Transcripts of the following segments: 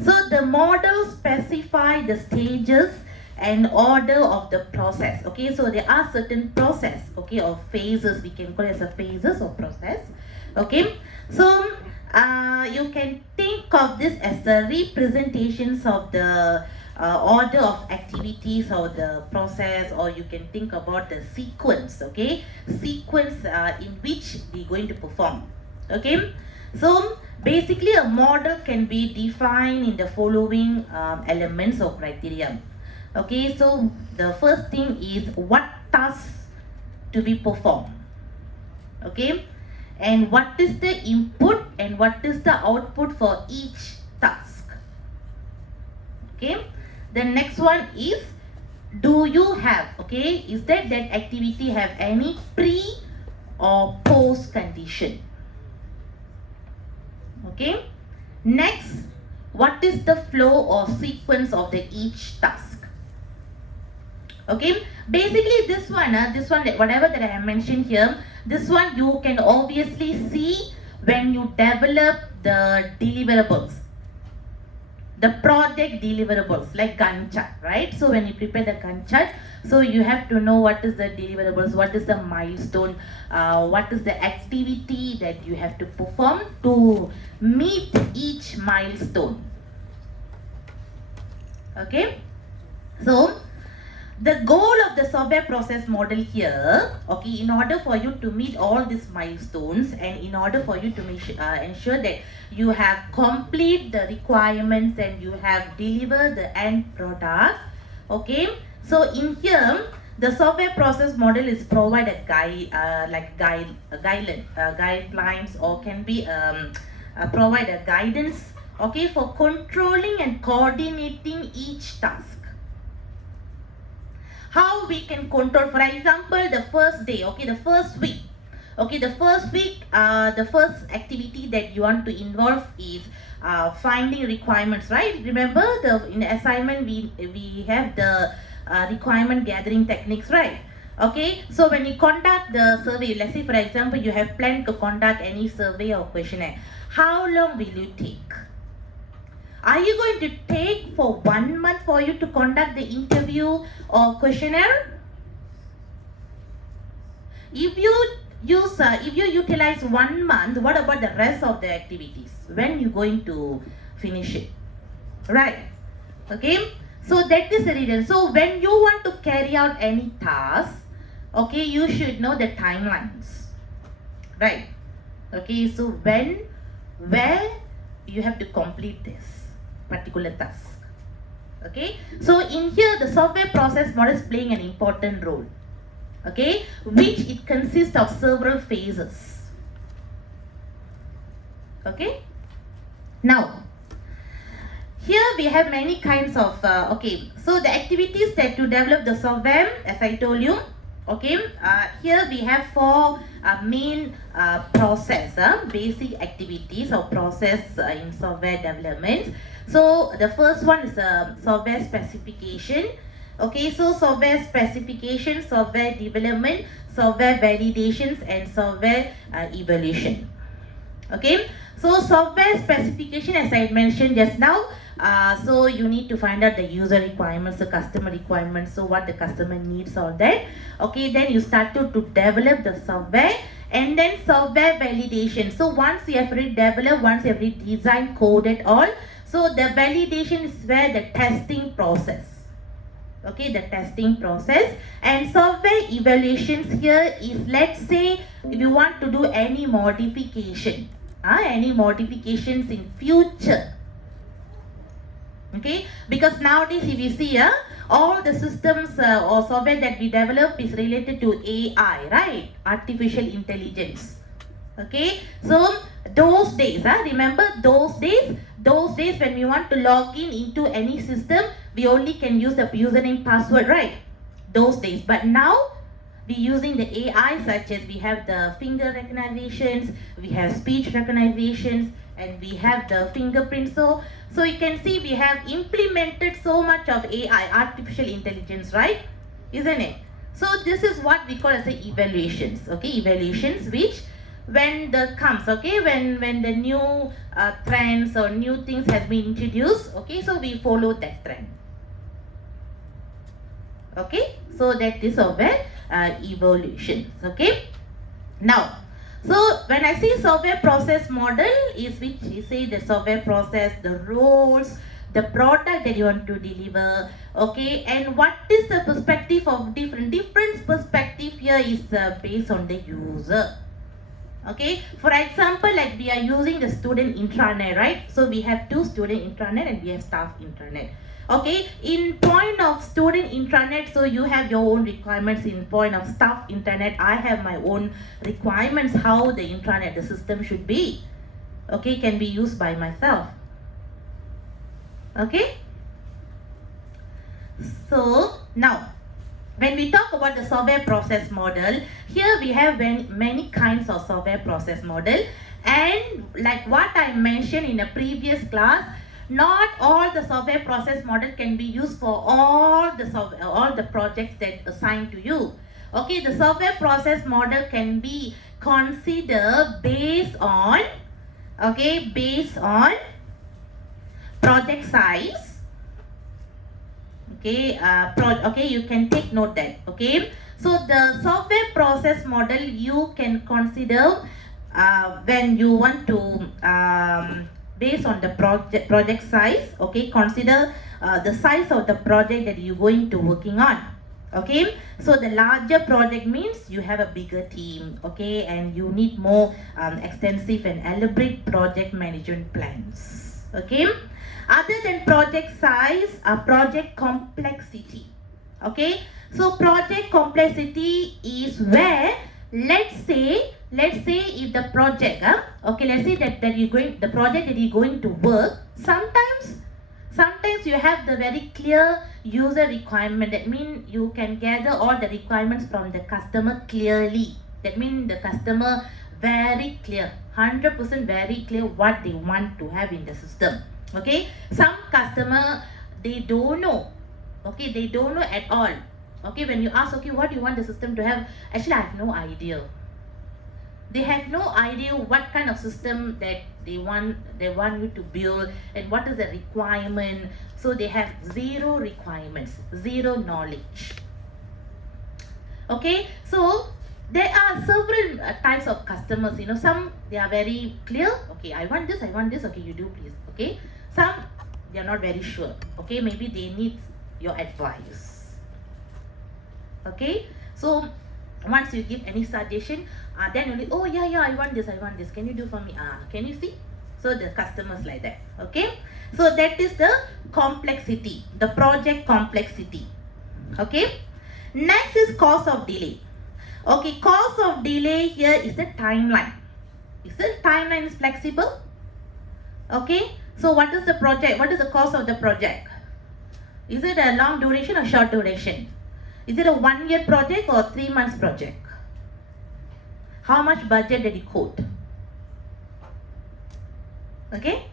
So the model specify the stages and order of the process. Okay, so there are certain process, okay, or phases, we can call it as a phases or process. Okay, so you can think of this as the representations of the order of activities or the process, or you can think about the sequence, okay, sequence in which we're going to perform. Okay, so basically a model can be defined in the following elements or criteria. Okay, so the first thing is what tasks to be performed. Okay, and what is the input and what is the output for each task. Okay, the next one is, do you have, okay, is that activity have any pre or post condition. Okay, next, what is the flow or sequence of the each task. Okay, basically this one whatever that I have mentioned here, this one you can obviously see when you develop the deliverables, the project deliverables, like Gantt chart, right? So when you prepare the Gantt chart, so you have to know what is the deliverables, what is the milestone, what is the activity that you have to perform to meet each milestone. Okay, so the goal of the software process model here, okay, in order for you to meet all these milestones and in order for you to ensure that you have complete the requirements and you have delivered the end product. Okay, so in here the software process model is provide a guidelines, or can be provide a guidance, okay, for controlling and coordinating each task. How we can control, for example, the first day, okay, the first week, okay, the first activity that you want to involve is finding requirements, right? Remember in the assignment we have the requirement gathering techniques, right? Okay, so when you conduct the survey, let's say for example you have planned to conduct any survey or questionnaire, how long will you take? Are you going to take for 1 month for you to conduct the interview or questionnaire? If you utilize 1 month, what about the rest of the activities? When you going to finish it? Right? Okay, so that is the reason. So when you want to carry out any task, okay, you should know the timelines, right? Okay, so when, where you have to complete this particular task. Okay, so in here the software process model is playing an important role, okay, which it consists of several phases. Okay, now here we have many kinds of okay, so the activities that to develop the software, as I told you, okay, here we have 4 main process, basic activities or process in software development. So the first one is software specification. Okay, so software specification, software development, software validations, and software evaluation. Okay, so software specification, as I mentioned just now, so you need to find out the user requirements, the customer requirements, so what the customer needs, all that. Okay, then you start to develop the software, and then software validation. So once you have already developed, once you have already designed, coded all, so the validation is where the testing process. Okay, the testing process. And software evaluations here is, let's say if you want to do any modification, any modifications in future. Okay, because nowadays if you see all the systems or software that we develop is related to AI, right? Artificial intelligence. Okay, so those days, remember those days when we want to log in into any system, we only can use the username, password, right? Those days. But now we using the AI, such as we have the finger recognitions, we have speech recognitions, and we have the fingerprint. So you can see we have implemented so much of AI, artificial intelligence, right? Isn't it? So this is what we call as the evaluations. Okay, evaluations which when the comes, okay, when the new trends or new things has been introduced, okay, so we follow that trend. Okay, so that is software evolution. Okay, now, so when I say software process model is which you say the software process, the roles, the product that you want to deliver, okay, and what is the perspective of different perspective here is based on the user. Okay, for example, like we are using the student intranet, right? So we have two student intranet and we have staff intranet. Okay, in point of student intranet, so you have your own requirements. In point of staff intranet, I have my own requirements how the intranet, the system should be. Okay, can be used by myself. Okay, so now when we talk about the software process model, here we have many kinds of software process model, and like what I mentioned in a previous class, not all the software process model can be used for all the projects that assigned to you. Okay, the software process model can be considered based on, okay, based on project size. Okay, okay, you can take note that. Okay, so the software process model you can consider when you want to based on the project size. Okay, consider the size of the project that you're going to working on. Okay, so the larger project means you have a bigger team, okay, and you need more extensive and elaborate project management plans. Okay, other than project size, project complexity. Okay, so project complexity is where, let's say if the project, okay, let's say that the project that you're going to work, sometimes you have the very clear user requirement. That means you can gather all the requirements from the customer clearly. That means the customer very clear, 100% very clear what they want to have in the system. Okay, some customer, they don't know. Okay, they don't know at all. Okay, when you ask, okay, what do you want the system to have? Actually, I have no idea. They have no idea what kind of system that they want you to build and what is the requirement. So they have zero requirements, zero knowledge. Okay, so there are several types of customers. You know, some they are very clear. Okay, I want this. Okay, you do please. Okay, some they are not very sure. Okay, maybe they need your advice. Okay, so once you give any suggestion, then only, oh yeah, I want this, can you do for me? Can you see? So the customers like that. Okay, so that is the complexity, the project complexity. Okay, next is cost of delay. Okay, cost of delay here is the timeline. Is the timeline is flexible? Okay, so what is the project? What is the cost of the project? Is it a long duration or short duration? Is it a 1 year project or 3 months project? How much budget did you quote? Okay.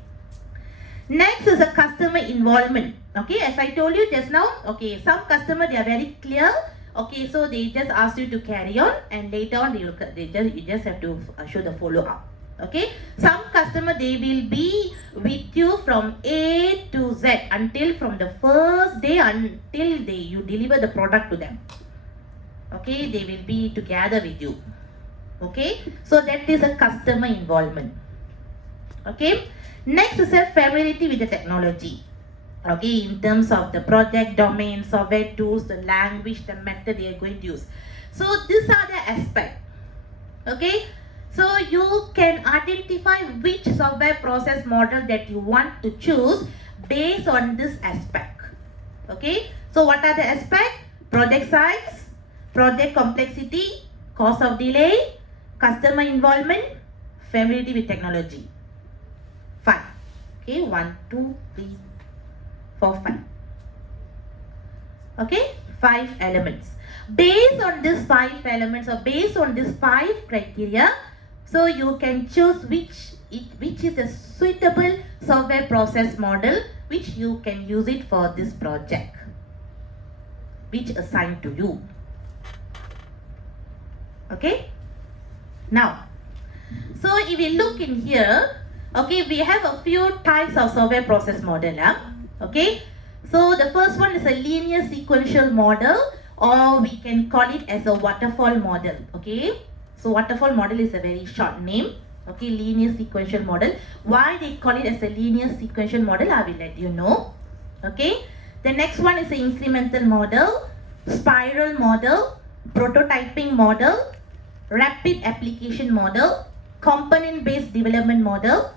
Next is a customer involvement. Okay, as I told you just now, okay, some customer they are very clear. Okay, so they just ask you to carry on, and later on you just have to show the follow up. Okay, some customer they will be with you from A to Z until from the first day until you deliver the product to them. Okay, they will be together with you. Okay, so that is a customer involvement. Okay, next is a familiarity with the technology. Okay, in terms of the project domain, software tools, the language, the method they are going to use. So these are the aspects. Okay, so you can identify which software process model that you want to choose based on this aspect. Okay, so what are the aspects? Project size, project complexity, cost of delay, customer involvement, familiarity with technology. 5. Okay, 1, 2, 3, 4, 5. Okay, 5 elements. Based on these 5 elements or based on these 5 criteria, so you can choose which is a suitable software process model which you can use it for this project, which assigned to you. Okay, now So if we look in here, okay, we have a few types of software process model. Okay, so the first one is a linear sequential model, or we can call it as a waterfall model. Okay, so waterfall model is a very short name. Okay, linear sequential model. Why they call it as a linear sequential model, I will let you know. Okay, the next one is the incremental model, spiral model, prototyping model, rapid application model, component-based development model,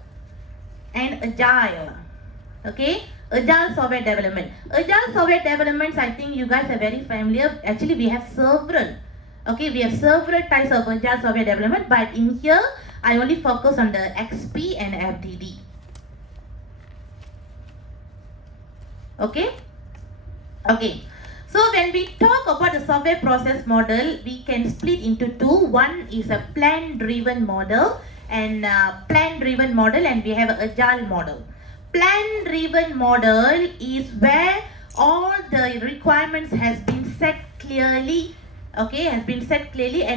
and agile. Okay, agile software development. Agile software developments, I think you guys are very familiar. Actually, we have several. Okay, we have several types of agile software development, but in here, I only focus on the XP and FDD. Okay. Okay. So when we talk about the software process model, we can split into two. One is a plan-driven model and we have an agile model. Plan-driven model is where all the requirements has been set clearly, okay, and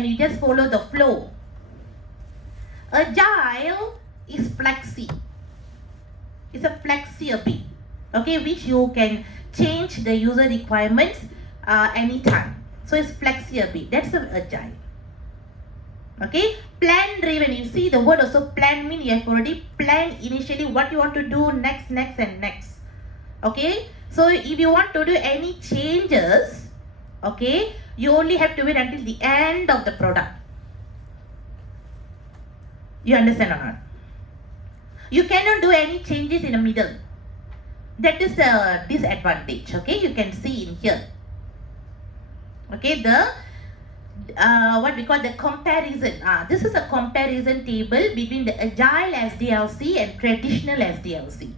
you just follow the flow. Agile is flexi. It's a flexi a bit, okay, which you can change the user requirements anytime. So it's flexi a bit. That's an agile. Okay, plan driven. You see the word also plan mean you have already planned initially what you want to do next. Okay, so if you want to do any changes, okay, you only have to wait until the end of the product. You understand or not? You cannot do any changes in the middle. That is the disadvantage. Okay, you can see in here. Okay, the what we call the comparison. This is a comparison table between the agile SDLC and traditional SDLC.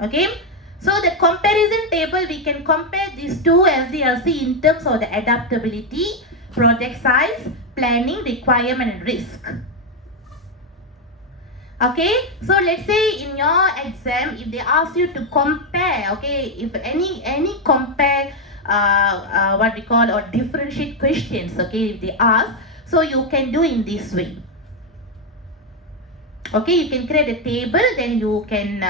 Okay, so the comparison table, we can compare these two SDLC in terms of the adaptability, project size, planning, requirement, and risk. Okay, so let's say in your exam, if they ask you to compare, okay, if any compare what we call or differentiate questions, okay, if they ask, so you can do in this way. Okay, you can create a table, then you can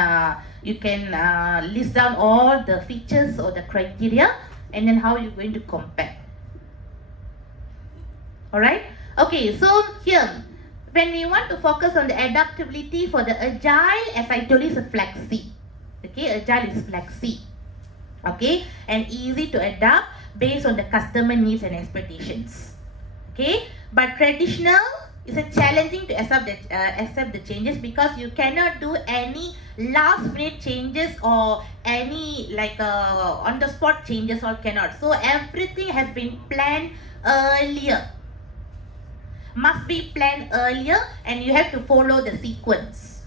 list down all the features or the criteria, and then how you're going to compare. All right. Okay, so here, when we want to focus on the adaptability for the agile, as I told you, is a flexi. Okay, agile is flexi. Okay, and easy to adapt based on the customer needs and expectations. Okay, but traditional is a challenging to accept the changes, because you cannot do any last minute changes or any like on the spot changes, or cannot. So everything has been planned earlier. Must be planned earlier, and you have to follow the sequence.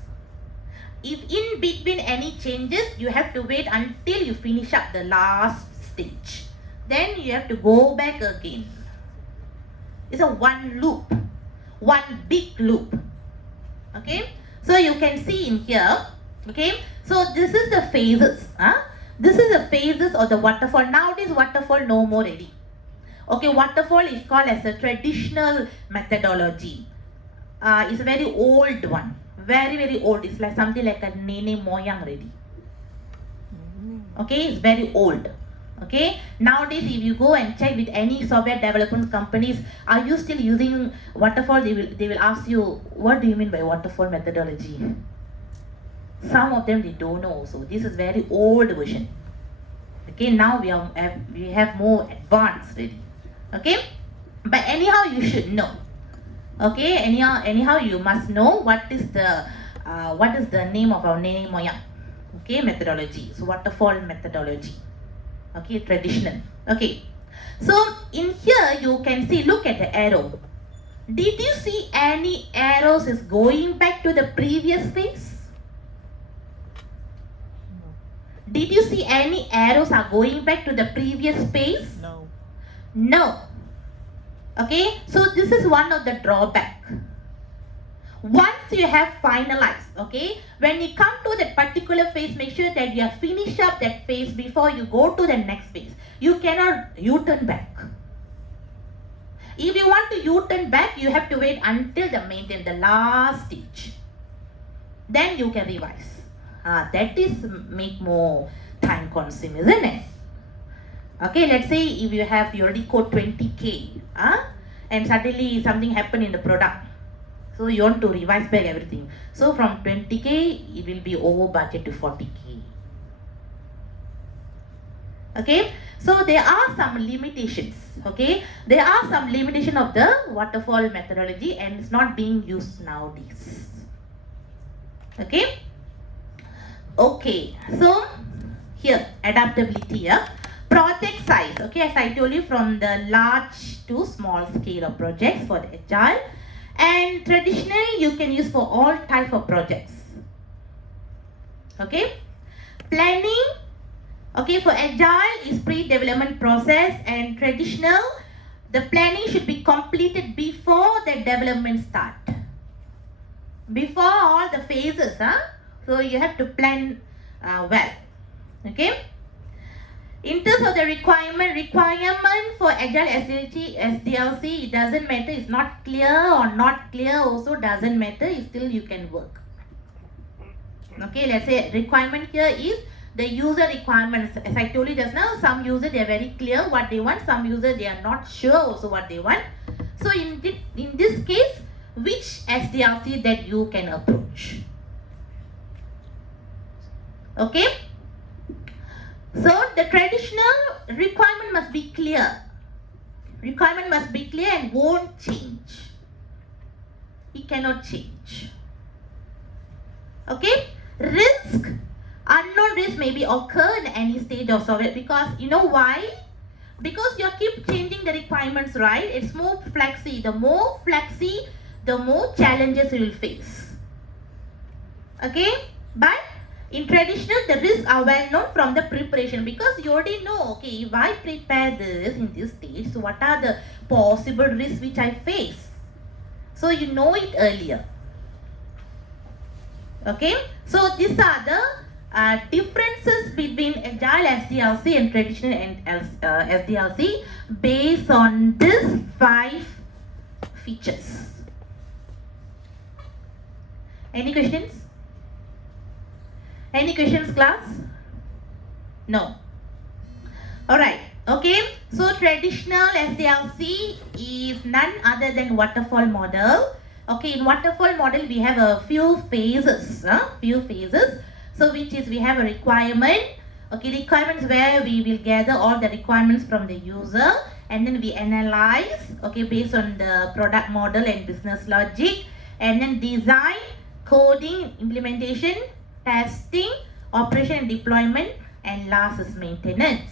If in between any changes, you have to wait until you finish up the last stage. Then you have to go back again. It's a one loop, one big loop. Okay, so you can see in here. Okay, so this is the phases. This is the phases of the waterfall. Nowadays waterfall no more already. Okay, waterfall is called as a traditional methodology. It's a very old one. Very old. It's like something like a nene moyang already. Okay, it's very old. Okay, nowadays if you go and check with any software development companies, are you still using waterfall? They will ask you, what do you mean by waterfall methodology? Some of them they don't know also. This is very old version. Okay, now we have more advanced already. Okay, but anyhow you should know. Okay, anyhow you must know what is the name of our name moyang. Okay, methodology. So waterfall methodology. Okay, traditional. Okay, so in here you can see, look at the arrow. Did you see any arrows is going back to the previous phase? Did you see any arrows are going back to the previous phase? No. No. Okay, so this is one of the drawback. Once you have finalized, okay, when you come to that particular phase, make sure that you have finished up that phase before you go to the next phase. You cannot U-turn back. If you want to U-turn back, you have to wait until the last stage. Then you can revise. That is make more time consuming, isn't it? Okay, let's say if you already code 20K, and suddenly something happened in the product. So you want to revise back everything. So from 20K, it will be over budget to 40K. Okay, so there are some limitations. Okay, there are some limitation of the waterfall methodology, and it's not being used nowadays. Okay. Okay, so here adaptability, project size. Okay, as I told you, from the large to small scale of projects for the agile, and traditional you can use for all type of projects. Okay, planning. Okay, for agile is pre-development process, and traditional, the planning should be completed before the development start. Before all the phases, so you have to plan well. Okay. In terms of the requirement for agile SDLC, it doesn't matter. It's not clear or not clear also doesn't matter. It's still you can work. Okay, let's say requirement here is the user requirements. As I told you just now, some users they are very clear what they want. Some users they are not sure also what they want. So in this case, which SDLC that you can approach? Okay. So the traditional requirement must be clear. Requirement must be clear and won't change. It cannot change. Okay. Risk. Unknown risk may be occur in any stage of software, because you know why? Because you keep changing the requirements, right? It's more flexy. The more flexy, the more challenges you will face. Okay, but in traditional, the risks are well known from the preparation, because you already know, okay, if I prepare this in this stage, so what are the possible risks which I face? So you know it earlier. Okay, so these are the differences between agile SDLC and traditional SDLC based on these 5 features. Any questions? Any questions, class? No. Alright, okay. So traditional SDLC is none other than waterfall model. Okay, in waterfall model we have a few phases. So which is we have a requirement. Okay, requirements where we will gather all the requirements from the user, and then we analyze, okay, based on the product model and business logic, and then design, coding, implementation, testing, operation and deployment, and last is maintenance.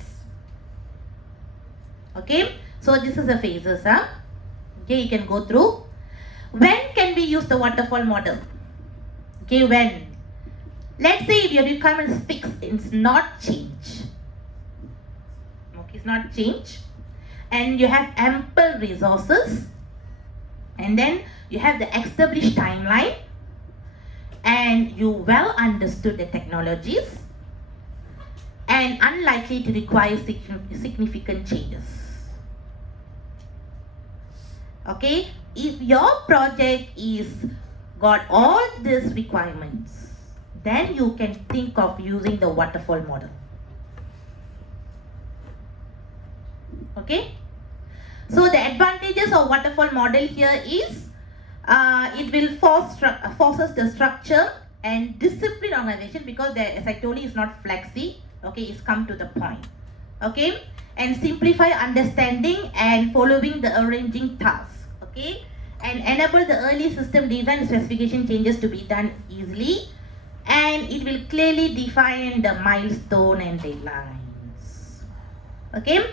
Okay, so this is the phases. Okay, you can go through. When can we use the waterfall model? Okay, when? Let's say if your requirement is fixed, it's not change. Okay, it's not change. And you have ample resources. And then you have the established timeline. And you well understood the technologies. And unlikely to require significant changes. Okay, if your project is got all these requirements, then you can think of using the waterfall model. Okay, so the advantages of waterfall model here is it will forces the structure and discipline organization, because as I told you, it's not flexi. Okay, it's come to the point. Okay, and simplify understanding and following the arranging tasks. Okay, and enable the early system design specification changes to be done easily, and it will clearly define the milestone and deadlines. Okay,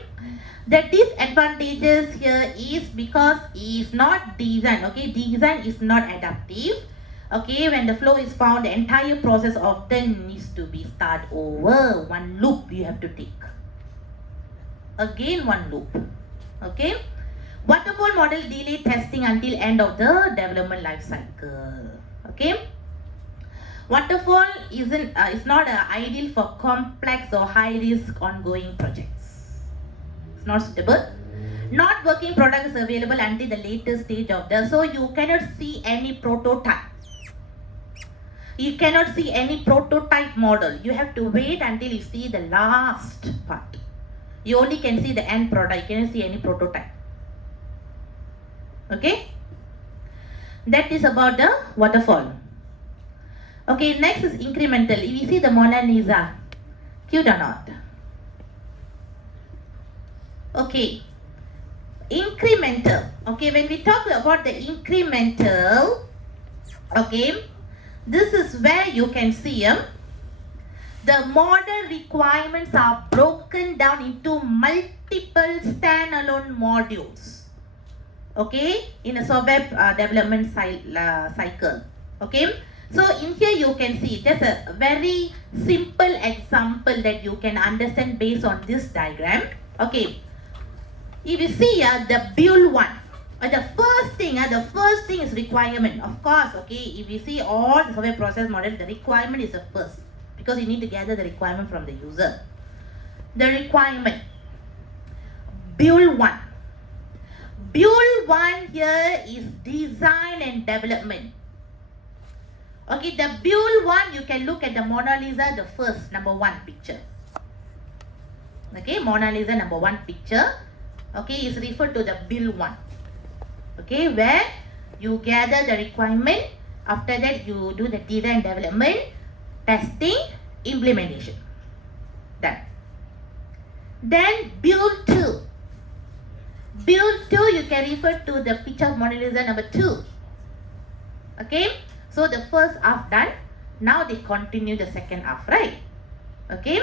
the disadvantages here is because it's not design. Okay, design is not adaptive. Okay, when the flow is found, the entire process often needs to be start over. One loop you have to take. Again one loop. Okay, waterfall model delay testing until end of the development life cycle. Okay, waterfall is not ideal for complex or high risk ongoing projects. It's not suitable. Not working product is available until the later stage of the, so you cannot see any prototype. You cannot see any prototype model. You have to wait until you see the last part. You only can see the end product. You cannot see any prototype. Okay? That is about the waterfall. Okay, next is incremental. If you see the Mona Lisa, cute or not? Okay. Incremental. Okay, when we talk about the incremental, okay, this is where you can see the model requirements are broken down into multiple standalone modules. Okay, in a software development cycle. Okay, so in here you can see just a very simple example that you can understand based on this diagram. Okay, if you see the build one, the first thing is requirement. Of course, okay, if you see all the software process model, the requirement is the first, because you need to gather the requirement from the user. The requirement, build one. Build one here is design and development. Okay, the build one, you can look at the Mona Lisa, the first number one picture. Okay, Mona Lisa number one picture. Okay, is referred to the build one. Okay, where you gather the requirement. After that, you do the design, development, testing, implementation. Done. Then build two. Build two, you can refer to the picture of Mona Lisa number 2. Okay, so the first half done. Now they continue the second half, right? Okay,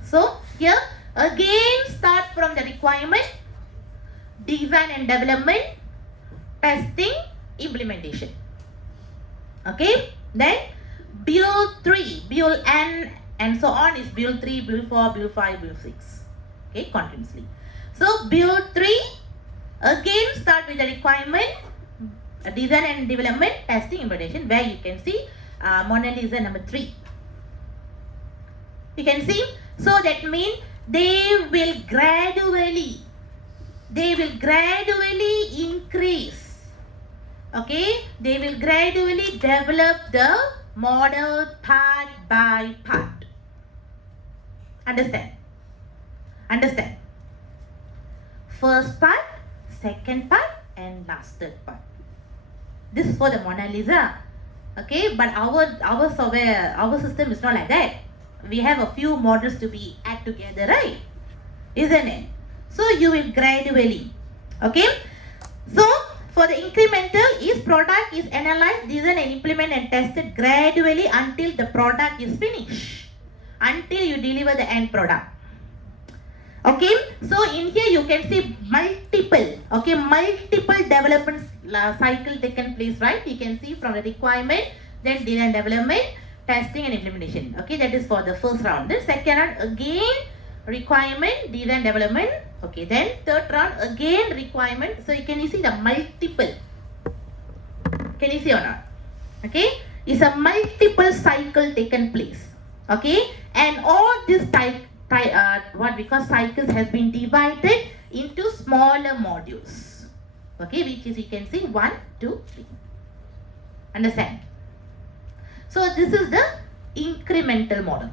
so here again start from the requirement, design and development, testing, implementation. Okay, then build 3, build n, and so on is build 3, build 4, build 5, build 6. Okay, continuously. So build 3, again start with the requirement, design and development, testing, implementation, where you can see Mona Lisa number 3. You can see, so that means they will gradually increase. Okay, they will gradually develop the model part by part. Understand? Understand? First part, second part, and last third part. This is for the Mona Lisa. Okay, but our software, our system is not like that. We have a few models to be add together, right? Isn't it? So you will gradually. Okay. So for the incremental, each product is analyzed, designed, and implemented and tested gradually until the product is finished, until you deliver the end product. Okay, so in here you can see multiple development cycle taken place, right? You can see from the requirement, then design, development, testing and implementation. Okay, that is for the first round. Then second round again requirement, design, development. Okay, then third round again requirement. So you can see the multiple. Can you see or not? Okay, it's a multiple cycle taken place. Okay, and all this what we call cycles has been divided into smaller modules. Okay, which is you can see 1, 2, 3. Understand? So this is the incremental model.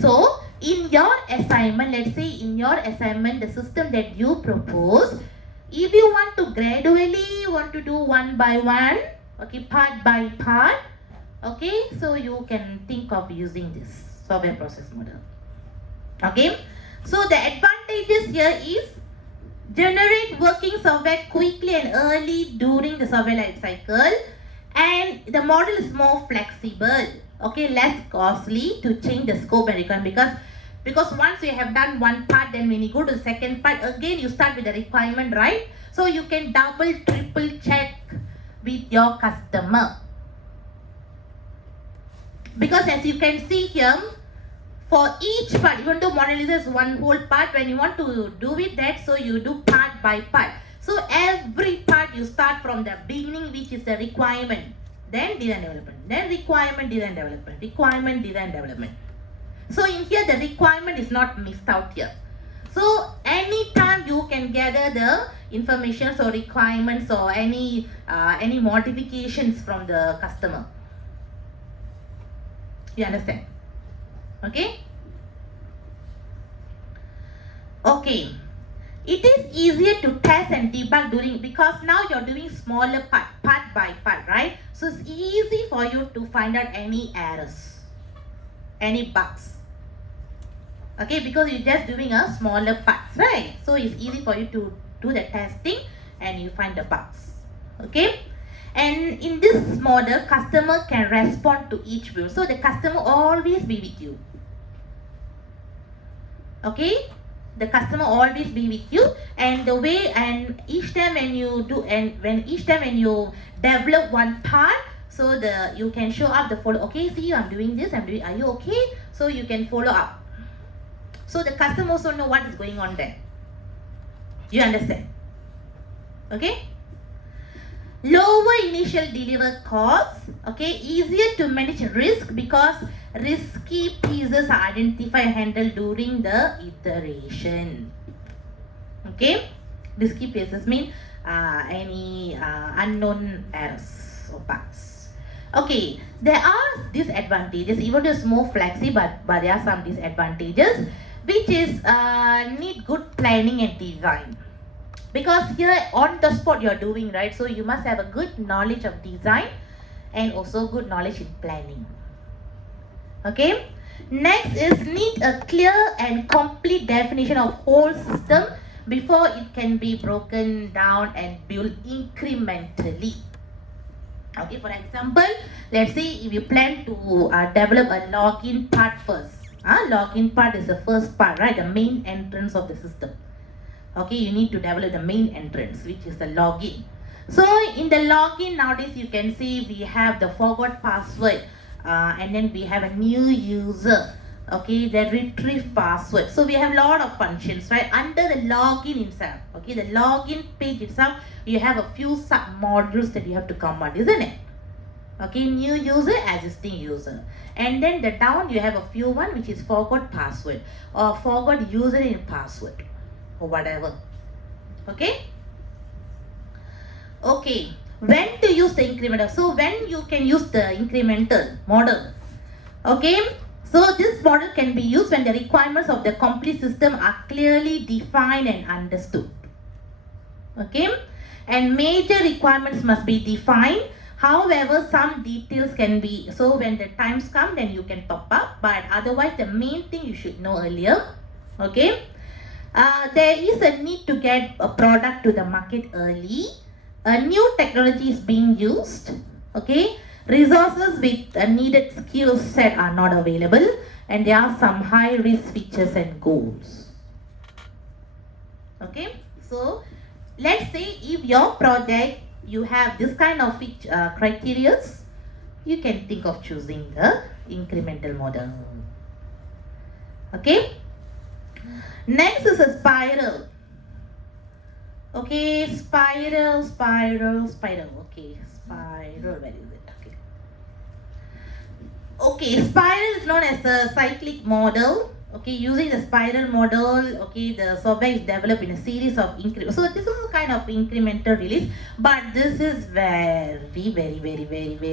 So in your assignment, let's say in your assignment, the system that you propose, if you want to gradually want to do one by one, okay, part by part, okay, so you can think of using this software process model. Okay, so the advantages here is generate working software quickly and early during the software life cycle, and the model is more flexible. Okay, less costly to change the scope and requirement, because once you have done one part, then when you go to the second part, again you start with the requirement, right? So you can double, triple check with your customer. Because as you can see here, for each part, even though Mona Lisa is one whole part, when you want to do it that, so you do part by part. So every part you start from the beginning, which is the requirement, then design development, then requirement, design development, requirement, design development. So in here the requirement is not missed out here. So and anytime you can gather the information or requirements or any modifications from the customer. You understand? Okay. Okay. It is easier to test and debug during, because now you're doing smaller part by part, right? So it's easy for you to find out any errors, any bugs. Okay, because you're just doing a smaller parts, right? So it's easy for you to do the testing and you find the bugs. Okay. And in this model, customer can respond to each view. So the customer always be with you. Okay. The customer always be with you, and the way, and each time when you do, and each time when you develop one part, so you can show up the follow. Okay, see, I'm doing this, are you okay? So you can follow up. So the customer also know what is going on there. You understand? Okay. Lower initial deliver costs. Okay, easier to manage risk because risky pieces are identified and handled during the iteration. Okay, risky pieces mean any unknown errors or bugs. Okay, there are disadvantages. Even though it's more flexible, but there are some disadvantages, which is need good planning and design. Because here on the spot you're doing, right? So you must have a good knowledge of design and also good knowledge in planning. Okay. Next is need a clear and complete definition of whole system before it can be broken down and built incrementally. Okay, for example, let's say if you plan to develop a login part first. Login part is the first part, right? The main entrance of the system. Okay, you need to develop the main entrance, which is the login. So in the login nowadays, you can see we have the forgot password, and then we have a new user. Okay, the retrieve password. So we have a lot of functions, right? Under the login itself, okay, the login page itself, you have a few sub modules that you have to command, isn't it? Okay, new user, existing user, and then the down you have a few one which is forgot password or forgot username password, or whatever. Okay. Okay, when to use the incremental? So when you can use the incremental model? Okay, so this model can be used when the requirements of the complete system are clearly defined and understood. Okay, and major requirements must be defined. However, some details can be, so when the times come, then you can top up, but otherwise the main thing you should know earlier. Okay. There is a need to get a product to the market early. A new technology is being used. Okay, resources with a needed skill set are not available, and there are some high risk features and goals. Okay, so let's say if your project you have this kind of criteria, you can think of choosing the incremental model. Okay. Next is a spiral. Okay, spiral. Okay, spiral. Where is it? Okay, spiral is known as a cyclic model. Okay, using the spiral model, okay, the software is developed in a series of increments. So this is a kind of incremental release, but this is very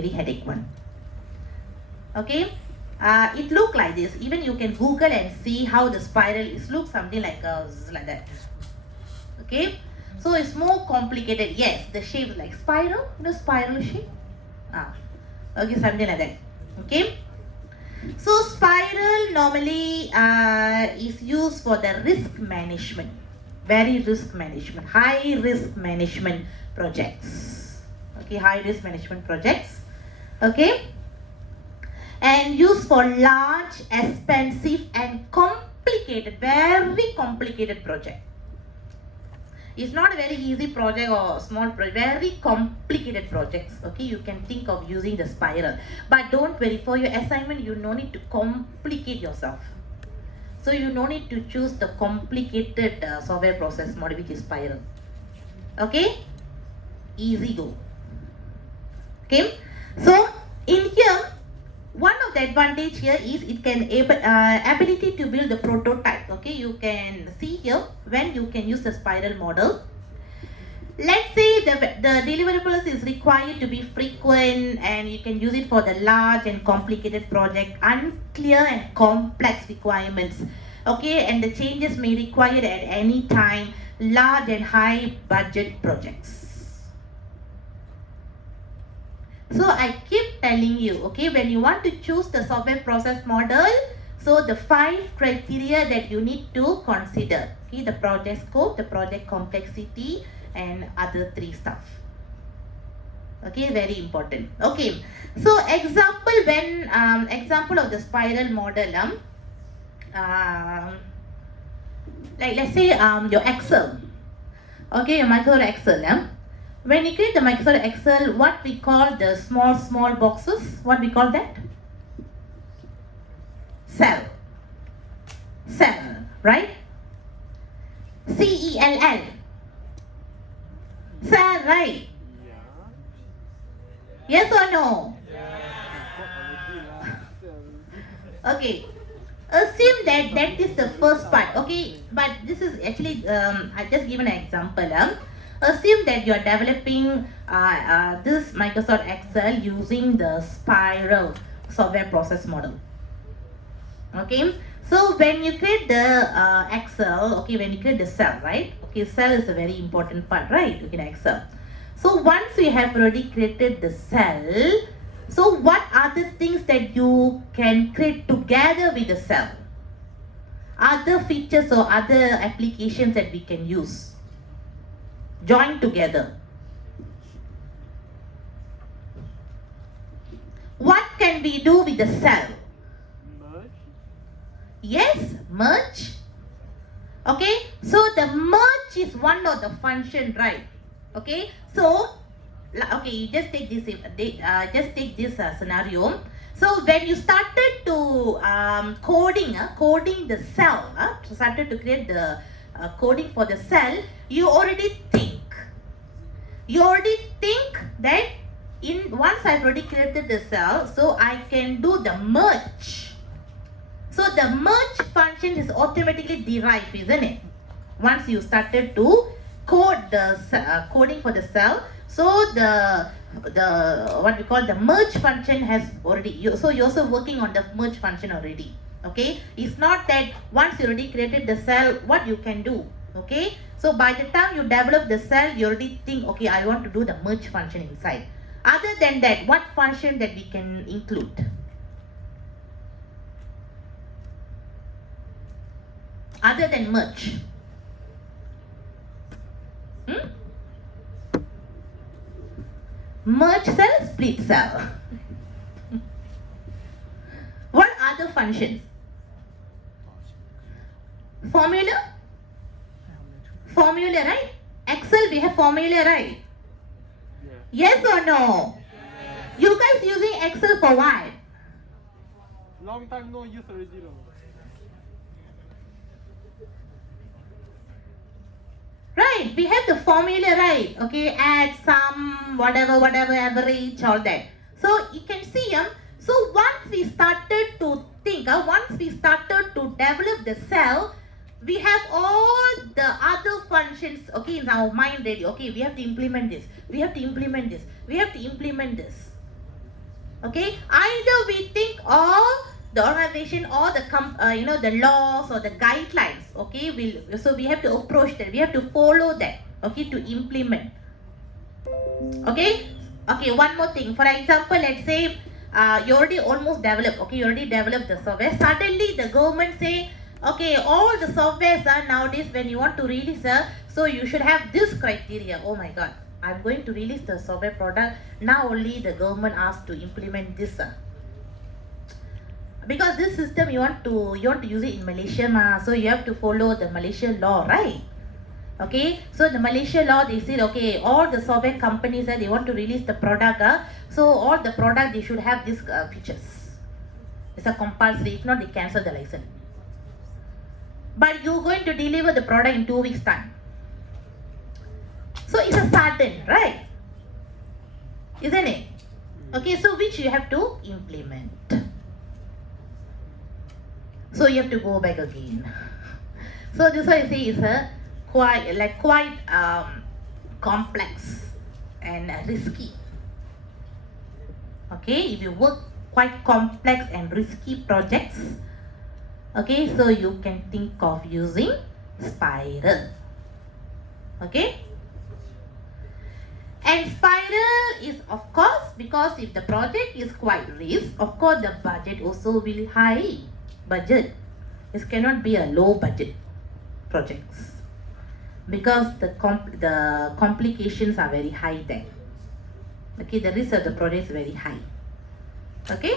headache one. Okay. It look like this. Even you can Google and see how the spiral is. Look something like that. Okay, so it's more complicated. Yes, the shape is like spiral, the spiral shape. Okay, something like that. Okay, so spiral normally is used for the risk management, high risk management projects. Okay, high risk management projects. Okay. And used for large, expensive and very complicated project. It's not a very easy project or small project, very complicated projects. Okay, you can think of using the spiral. But don't worry, for your assignment, you no need to complicate yourself. So you no need to choose the complicated software process model, which is spiral. Okay, easy go. Okay, so in here, one of the advantage here is it can ability to build the prototype. Okay, you can see here when you can use the spiral model. Let's say the deliverables is required to be frequent and you can use it for the large and complicated project, unclear and complex requirements. Okay, and the changes may require at any time, large and high budget projects. So I keep telling you, okay, when you want to choose the software process model, so the 5 criteria that you need to consider. Okay, the project scope, the project complexity, and other 3 stuff. Okay, very important. Okay, so example of the spiral model, like let's say your Excel. Okay, your Microsoft Excel. When you create the Microsoft Excel, what we call the small boxes, what we call that? Cell, right? CELL. Cell, right? Yes or no? Okay. Assume that is the first part. Okay, but this is actually I just given an example. Assume that you are developing this Microsoft Excel using the spiral software process model. Okay, so when you create the Excel, okay, when you create the cell, right? Okay, cell is a very important part, right? In Excel. So once we have already created the cell, so what are the things that you can create together with the cell? Other features or other applications that we can use. Join together. What can we do with the cell? Merge. Yes, merge. Okay, so the merge is one of the function, right? Okay, so okay, you just take this scenario. So when you started to coding the cell, started to create the coding for the cell, you already think that once I've already created the cell, so I can do the merge. So the merge function is automatically derived, isn't it? Once you started to code the coding for the cell, so the what we call the merge function has already, so you're also working on the merge function already. Okay, it's not that once you already created the cell, what you can do. Okay, so by the time you develop the cell, you already think, okay, I want to do the merge function inside. Other than that, what function that we can include? Other than merge. Merge cell, split cell. What other functions? Formula, right? Excel, we have formula, right? Yes or no? You guys using Excel for what? Long time no use already. Right, we have the formula, right? Okay, add, sum, whatever, average, all that. So you can see, so once we started to think, once we started to develop the cell, we have all the other functions, okay, in our mind ready. Okay, we have to implement this, we have to implement this, we have to implement this. Okay, either we think all the organization or the the laws or the guidelines. Okay, so we have to approach that, we have to follow that. Okay, to implement. Okay, one more thing. For example, let's say you already almost developed. Okay, you already developed the software. Suddenly the government say, okay, all the softwares are nowadays when you want to release so you should have this criteria. Oh my God, I'm going to release the software product. Now only the government asked to implement this. Because this system you want to use it in Malaysia, so you have to follow the Malaysian law, right? Okay, so the Malaysia law, they said, okay, all the software companies they want to release the product, so all the product they should have these features. It's a compulsory. If not, they cancel the license. But you're going to deliver the product in 2 weeks' time. So it's a sudden, right? Isn't it? Okay, so which you have to implement. So you have to go back again. So this one I say is a quite complex and risky. Okay, if you work quite complex and risky projects, okay, so you can think of using spiral. Okay, and spiral is of course, because if the project is quite risk, of course the budget also will high budget. This cannot be a low budget projects because the complications are very high there. Okay, the risk of the project is very high. Okay.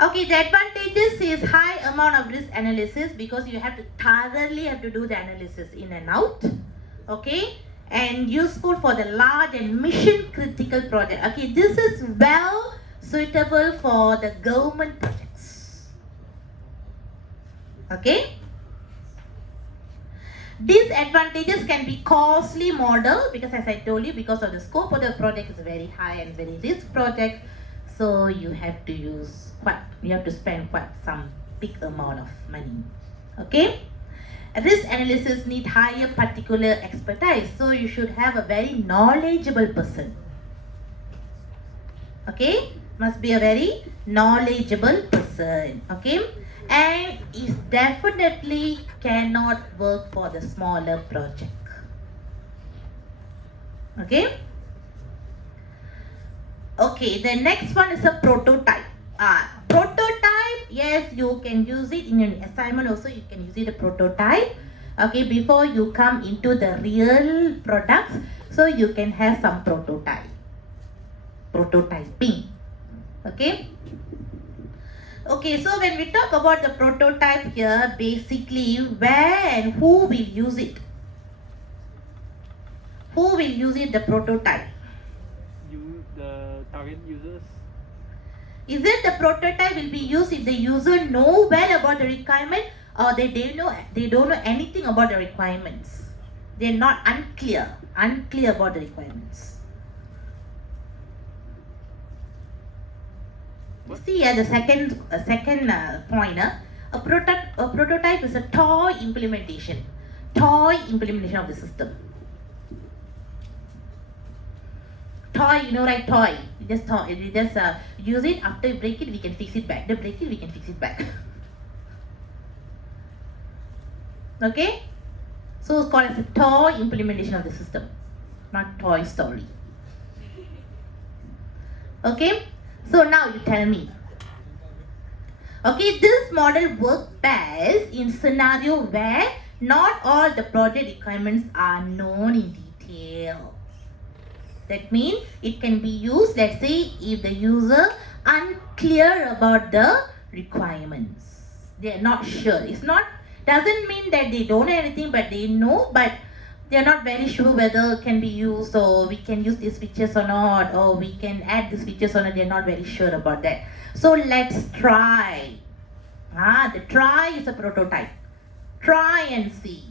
Okay, the advantages is high amount of risk analysis because you have to thoroughly do the analysis in and out. Okay, and useful for the large and mission critical project. Okay, this is well suitable for the government projects. Okay. Disadvantages can be costly model because, as I told you, because of the scope of the project is very high and very risk project, so you have to spend quite some big amount of money. Okay, risk analysis need higher particular expertise, so you should have a very knowledgeable person. Okay, must be a very knowledgeable person. Okay, and it definitely cannot work for the smaller project. Okay. Okay, the next one is a prototype. Prototype, yes, you can use it in an assignment also. You can use it a prototype. Okay, before you come into the real products, so you can have some prototyping. Okay. Okay, so when we talk about the prototype here, basically where and who will use it? Who will use it, the prototype? The target users. Is it the prototype will be used if the user know well about the requirement or they don't know anything about the requirements? They're not unclear about the requirements. See the second point. A prototype is a toy implementation of the system. Toy, you know, right? Toy. You just use it. After you break it, we can fix it back. They break it, we can fix it back. Okay. So it's called as a toy implementation of the system, not Toy Story. Okay. So now you tell me. Okay, this model works best in scenario where not all the project requirements are known in detail. That means it can be used, let's say, if the user unclear about the requirements. They are not sure. Doesn't mean that they don't know anything, but they know, but they are not very sure whether it can be used, or we can use these features or not, or we can add these features or not. They are not very sure about that. So let's try. The try is a prototype. Try and see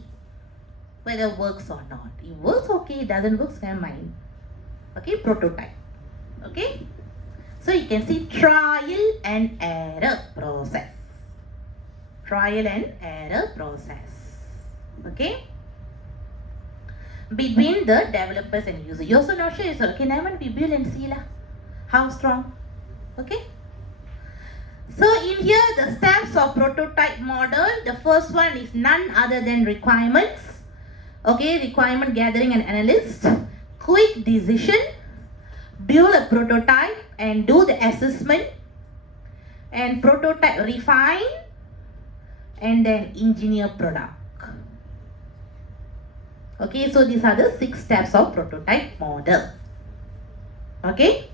whether it works or not. It works, okay. It doesn't work, never mind. Okay, prototype. Okay. So you can see trial and error process. Trial and error process. Okay. Between the developers and user. You're also not sure, okay, never mind, we build and see lah. How strong? Okay. So in here, the steps of prototype model, the first one is none other than requirements. Okay, requirement gathering and analysis, quick decision, build a prototype and do the assessment, and prototype refine, and then engineer product. Okay, so these are the 6 steps of prototype model. Okay.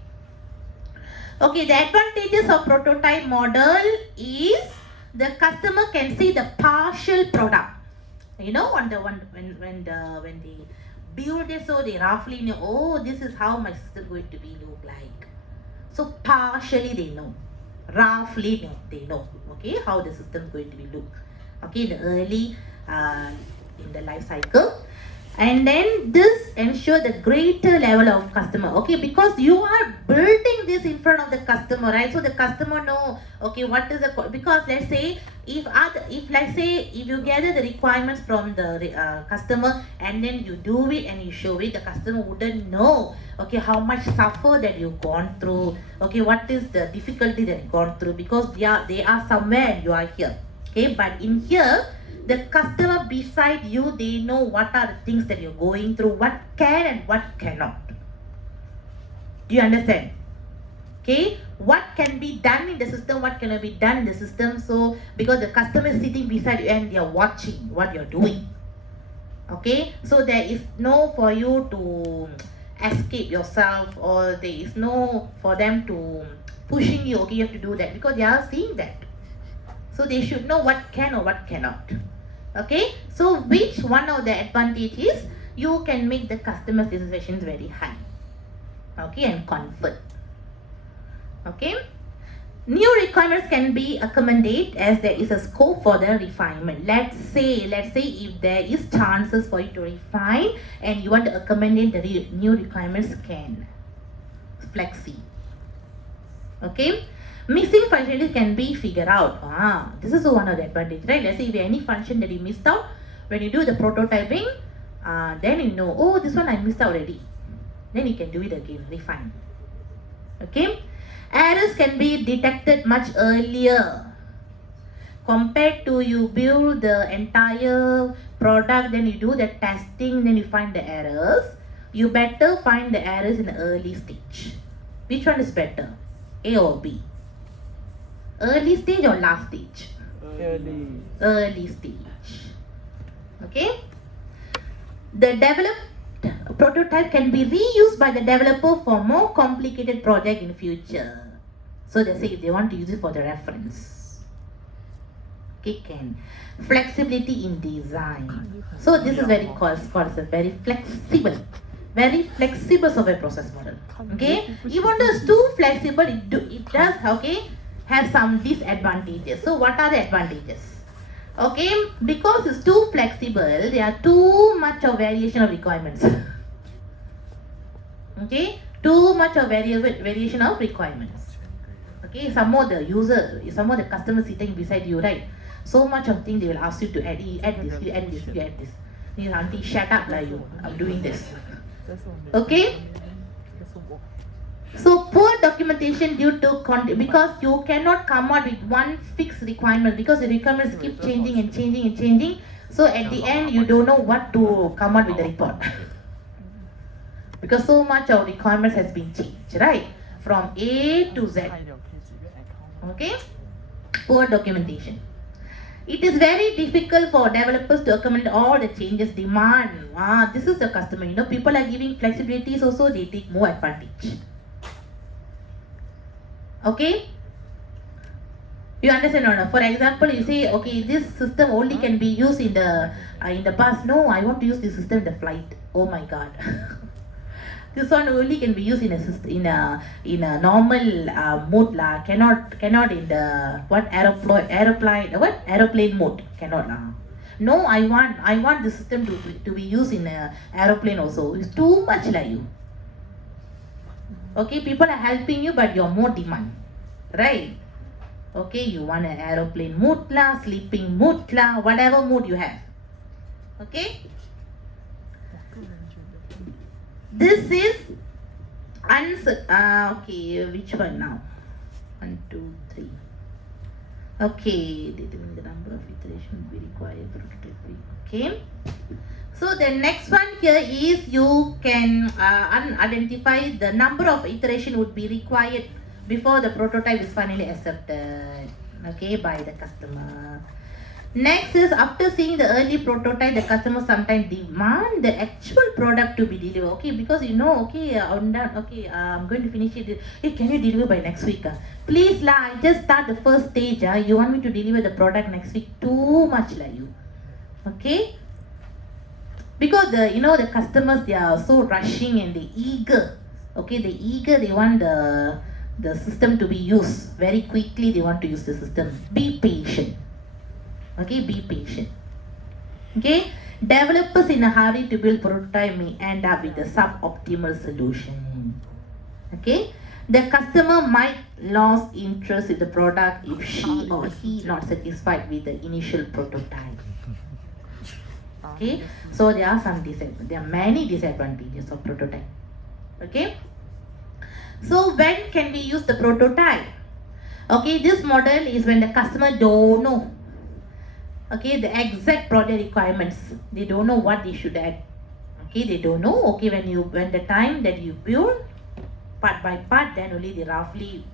Okay, the advantages of prototype model is the customer can see the partial product. You know, when they build it, so they roughly know, oh, this is how my system is going to be look like. So partially they know, roughly they know, okay, how the system is going to be look. Okay, the early in the life cycle. And then this ensure the greater level of customer, okay, because you are building this in front of the customer, right? So the customer know, okay, what is the because let's say if let's say if you gather the requirements from the customer and then you do it and you show it, the customer wouldn't know, okay, how much suffer that you've gone through, okay, what is the difficulty that you've gone through, because they are somewhere and you are here, okay. But in here, the customer beside you, they know what are the things that you're going through, what can and what cannot. Do you understand? Okay, what can be done in the system, what cannot be done in the system. So because the customer is sitting beside you and they are watching what you're doing, okay, so there is no for you to escape yourself, or there is no for them to pushing you, okay, you have to do that, because they are seeing that, so they should know what can or what cannot. Okay, so which one of the advantages, you can make the customer satisfaction very high, okay, and comfort. Okay, new requirements can be accommodated as there is a scope for the refinement. Let's say if there is chances for you to refine and you want to accommodate the new requirements, can flexi. Okay, missing functionality can be figured out. This is one of the advantages, right? Let's say if any function that you missed out when you do the prototyping, then you know, oh, this one I missed out already. Then you can do it again, refine. Okay, errors can be detected much earlier compared to you build the entire product, then you do the testing, then you find the errors. You better find the errors in the early stage. Which one is better, A or B? Early stage or last stage? Early stage. Okay. The developed prototype can be reused by the developer for more complicated project in future. So they say if they want to use it for the reference. Okay, can. Flexibility in design. So this is very called a very flexible software process model. Okay. Even though it's too flexible, it does, okay, have some disadvantages. So what are the advantages? Okay, because it's too flexible, there are too much of variation of requirements. Okay, too much of variation of requirements. Okay, some more the customer sitting beside you, right? So much of things they will ask you to add this, you add this, you add this. You auntie, shut up like you, I'm doing this. Okay. So poor documentation due to because you cannot come out with one fixed requirement, because the requirements keep changing and changing and changing. So at the end you don't know what to come out with the report. Because so much of requirements has been changed, right? From A to Z. Okay? Poor documentation. It is very difficult for developers to accommodate all the changes demand. This is the customer. You know, people are giving flexibilities also, they take more advantage. Okay, you understand or not? For example, you say, okay, this system only can be used in the bus. No, I want to use this system in the flight. Oh my God, this one only can be used in a normal mode lah. Cannot in the aeroplane mode. Cannot lah. No, I want the system to be used in a aeroplane also. It's too much like you. Okay, people are helping you, but you're more demand, right? Okay, you want an aeroplane mood lah, sleeping mood lah, whatever mood you have. Okay. This is okay, which one now? 1, 2, 3. Okay, determine the number of iterations will be required for prototyping. Okay. So the next one here is you can identify the number of iteration would be required before the prototype is finally accepted, okay, by the customer. Next is after seeing the early prototype, the customer sometimes demand the actual product to be delivered. Okay, because you know, okay, I'm done. Okay, I'm going to finish it. Hey, can you deliver by next week? Please lah, I just start the first stage. You want me to deliver the product next week? Too much lah you. Okay. Because the customers, they are so rushing and they eager. Okay, they want the system to be used very quickly. They want to use the system. Be patient. Okay, be patient. Okay, Developers in a hurry to build prototype may end up with a suboptimal solution. Okay, the customer might lose interest in the product if she or he not satisfied with the initial prototype. Okay, so there are many disadvantages of prototype. Okay, so when can we use the prototype? Okay, this model is when the customer don't know, okay, the exact project requirements. They don't know what they should add. Okay, they don't know. Okay, when the time that you build part by part, then only they roughly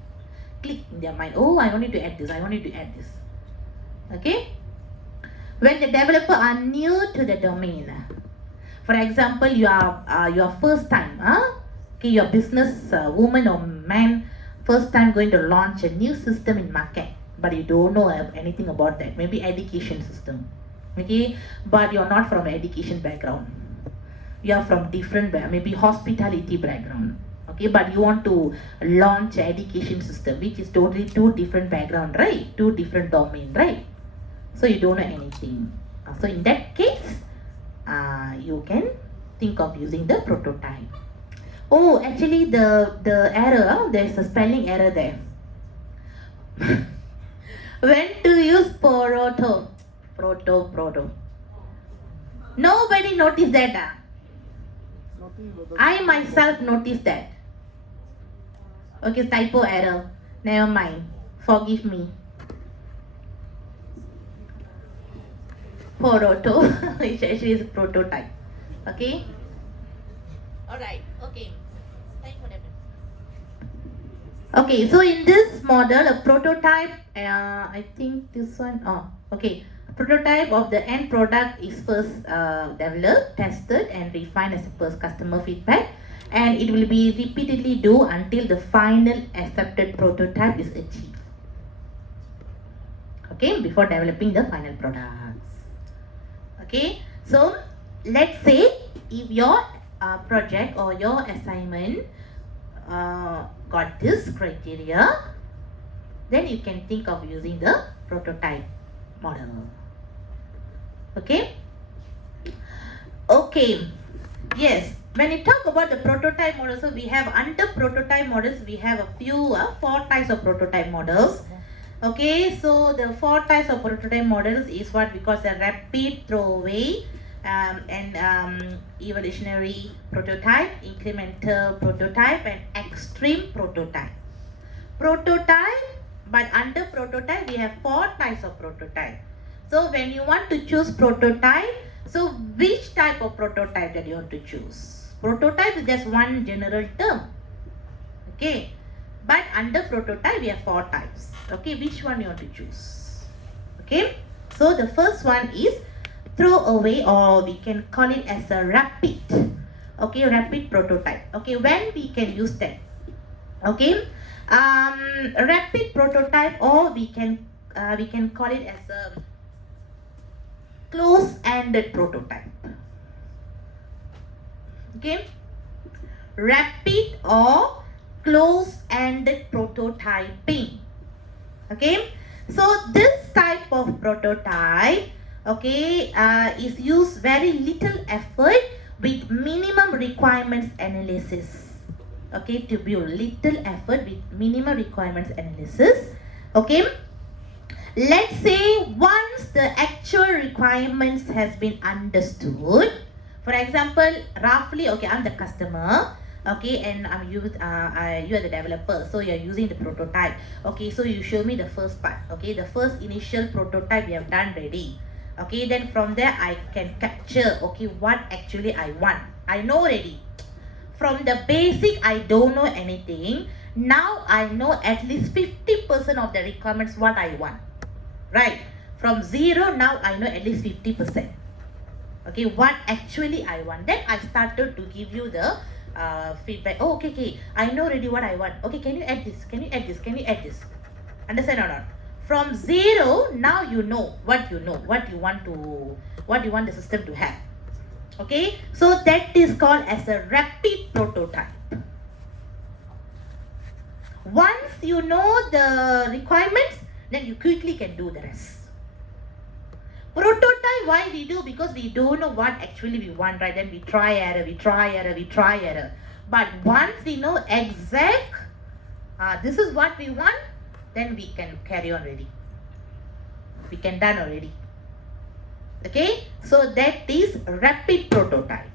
click in their mind, oh, I wanted to add this, I wanted to add this. Okay, when the developer are new to the domain, for example, you are first time, okay, your business woman or man first time going to launch a new system in market, but you don't know anything about that, maybe education system, okay, but you're not from education background, you are from different, maybe hospitality background, okay, but you want to launch an education system, which is totally two different background, right, two different domain, right, so you don't know anything. So in that case, you can think of using the prototype. Oh, actually the error, there's a spelling error there. When to use proto. Nobody noticed that. I myself noticed that. Okay, typo error. Never mind. Forgive me. Proto, which actually is prototype. Okay. Alright. Okay. Okay, so in this model, a prototype, I think this one, okay, prototype of the end product is first developed, tested and refined as per customer feedback, and it will be repeatedly do until the final accepted prototype is achieved. Okay, before developing the final products. Okay, so let's say if your project or your assignment got this criteria, then you can think of using the prototype model. Okay. Okay. Yes. When you talk about the prototype model, so we have under prototype models, we have a few 4 types of prototype models. Okay, so the 4 types of prototype models is what we call the rapid throwaway, and evolutionary prototype, incremental prototype, and extreme prototype. Prototype, but under prototype we have 4 types of prototype. So when you want to choose prototype, so which type of prototype that you want to choose? Prototype is just one general term. Okay, but under prototype we have 4 types. Okay, which one you want to choose? Okay, so the first one is throw away, or we can call it as a rapid. Okay, rapid prototype. Okay, when we can use that? Okay, rapid prototype, or we can call it as a close-ended prototype. Okay, rapid or close-ended prototyping. Okay, so this type of prototype, okay, is used very little effort with minimum requirements analysis. Okay, to build little effort with minimum requirements analysis. Okay, let's say once the actual requirements has been understood, for example, roughly, okay, I'm the customer, okay, and you are the developer, so you're using the prototype. Okay, so you show me the first part. Okay, the first initial prototype we have done ready. Okay, then from there I can capture, okay, what actually I want. I know already. From the basic, I don't know anything. Now I know at least 50% of the requirements what I want. Right? From 0, now I know at least 50%. Okay, what actually I want. Then I started to give you the feedback. Oh, okay, I know already what I want. Okay, can you add this? Can you add this? Can you add this? Understand or not? From 0, now you know, what you want the system to have. Okay, so that is called as a rapid prototype. Once you know the requirements, then you quickly can do the rest. Prototype time why we do? Because we don't know what actually we want, right? Then we try error, we try error, we try error. But once we know exact, this is what we want, then we can carry on already. We can done already. Okay, so that is rapid prototype.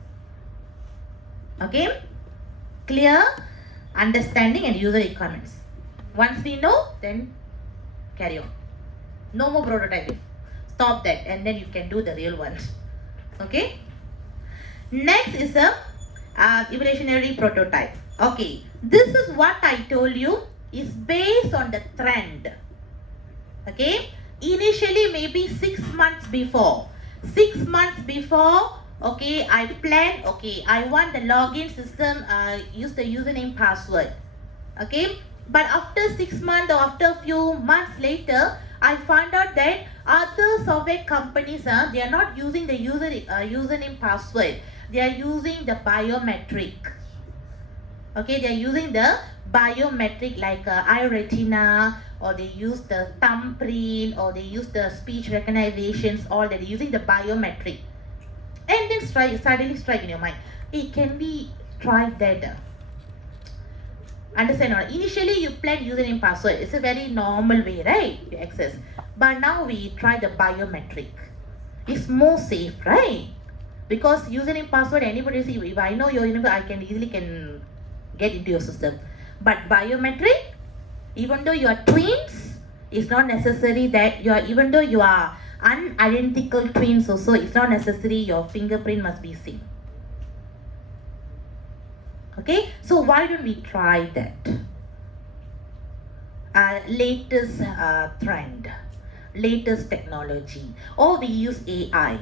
Okay, clear understanding and user requirements. Once we know, then carry on. No more prototyping. Stop that, and then you can do the real ones. Okay. Next is a evolutionary prototype. Okay, this is what I told you is based on the trend. Okay, initially maybe 6 months before. 6 months before, okay, I plan, okay, I want the login system, use the username password. Okay, but after 6 months or after a few months later, I found out that other software companies, they are not using the username password. They are using the biometric. Okay, they are using the biometric like iRetina, or they use the thumbprint, or they use the speech recognitions, all that. They're using the biometric. And then suddenly strike in your mind, hey, can we try that? Understand or not? Initially you plan username password. It's a very normal way, right? You access. But now we try the biometric. It's more safe, right? Because username password, anybody see, if I know your username, I can easily get into your system. But biometric, even though you are twins, it's not necessary that you are, even though you are unidentical twins also, it's not necessary your fingerprint must be same. Okay, so why don't we try that? Latest trend, latest technology, or we use AI.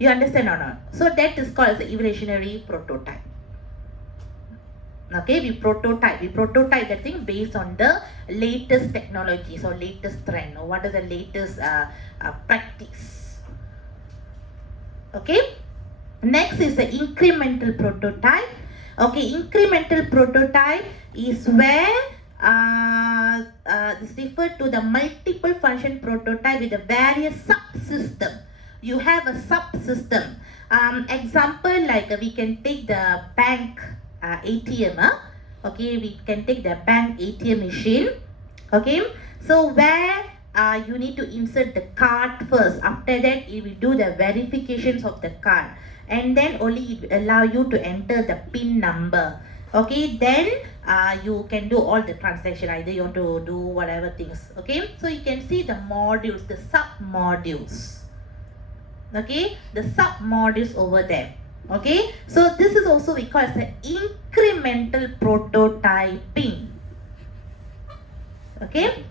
You understand or not? So that is called as the evolutionary prototype. Okay, we prototype that thing based on the latest technologies or latest trend, or what is the latest practice. Okay. Next is the incremental prototype. Okay, incremental prototype is where this refers to the multiple function prototype with the various subsystem. You have a subsystem. Example, like we can take the bank ATM. Okay, we can take the bank ATM machine. Okay, so where you need to insert the card first. After that, it will do the verifications of the card, and then only it will allow you to enter the PIN number. Okay, then you can do all the transaction. Either you want to do whatever things. Okay, so you can see the modules, the sub modules. Okay, the sub modules over there. Okay, so this is also we call as the incremental prototyping. Okay,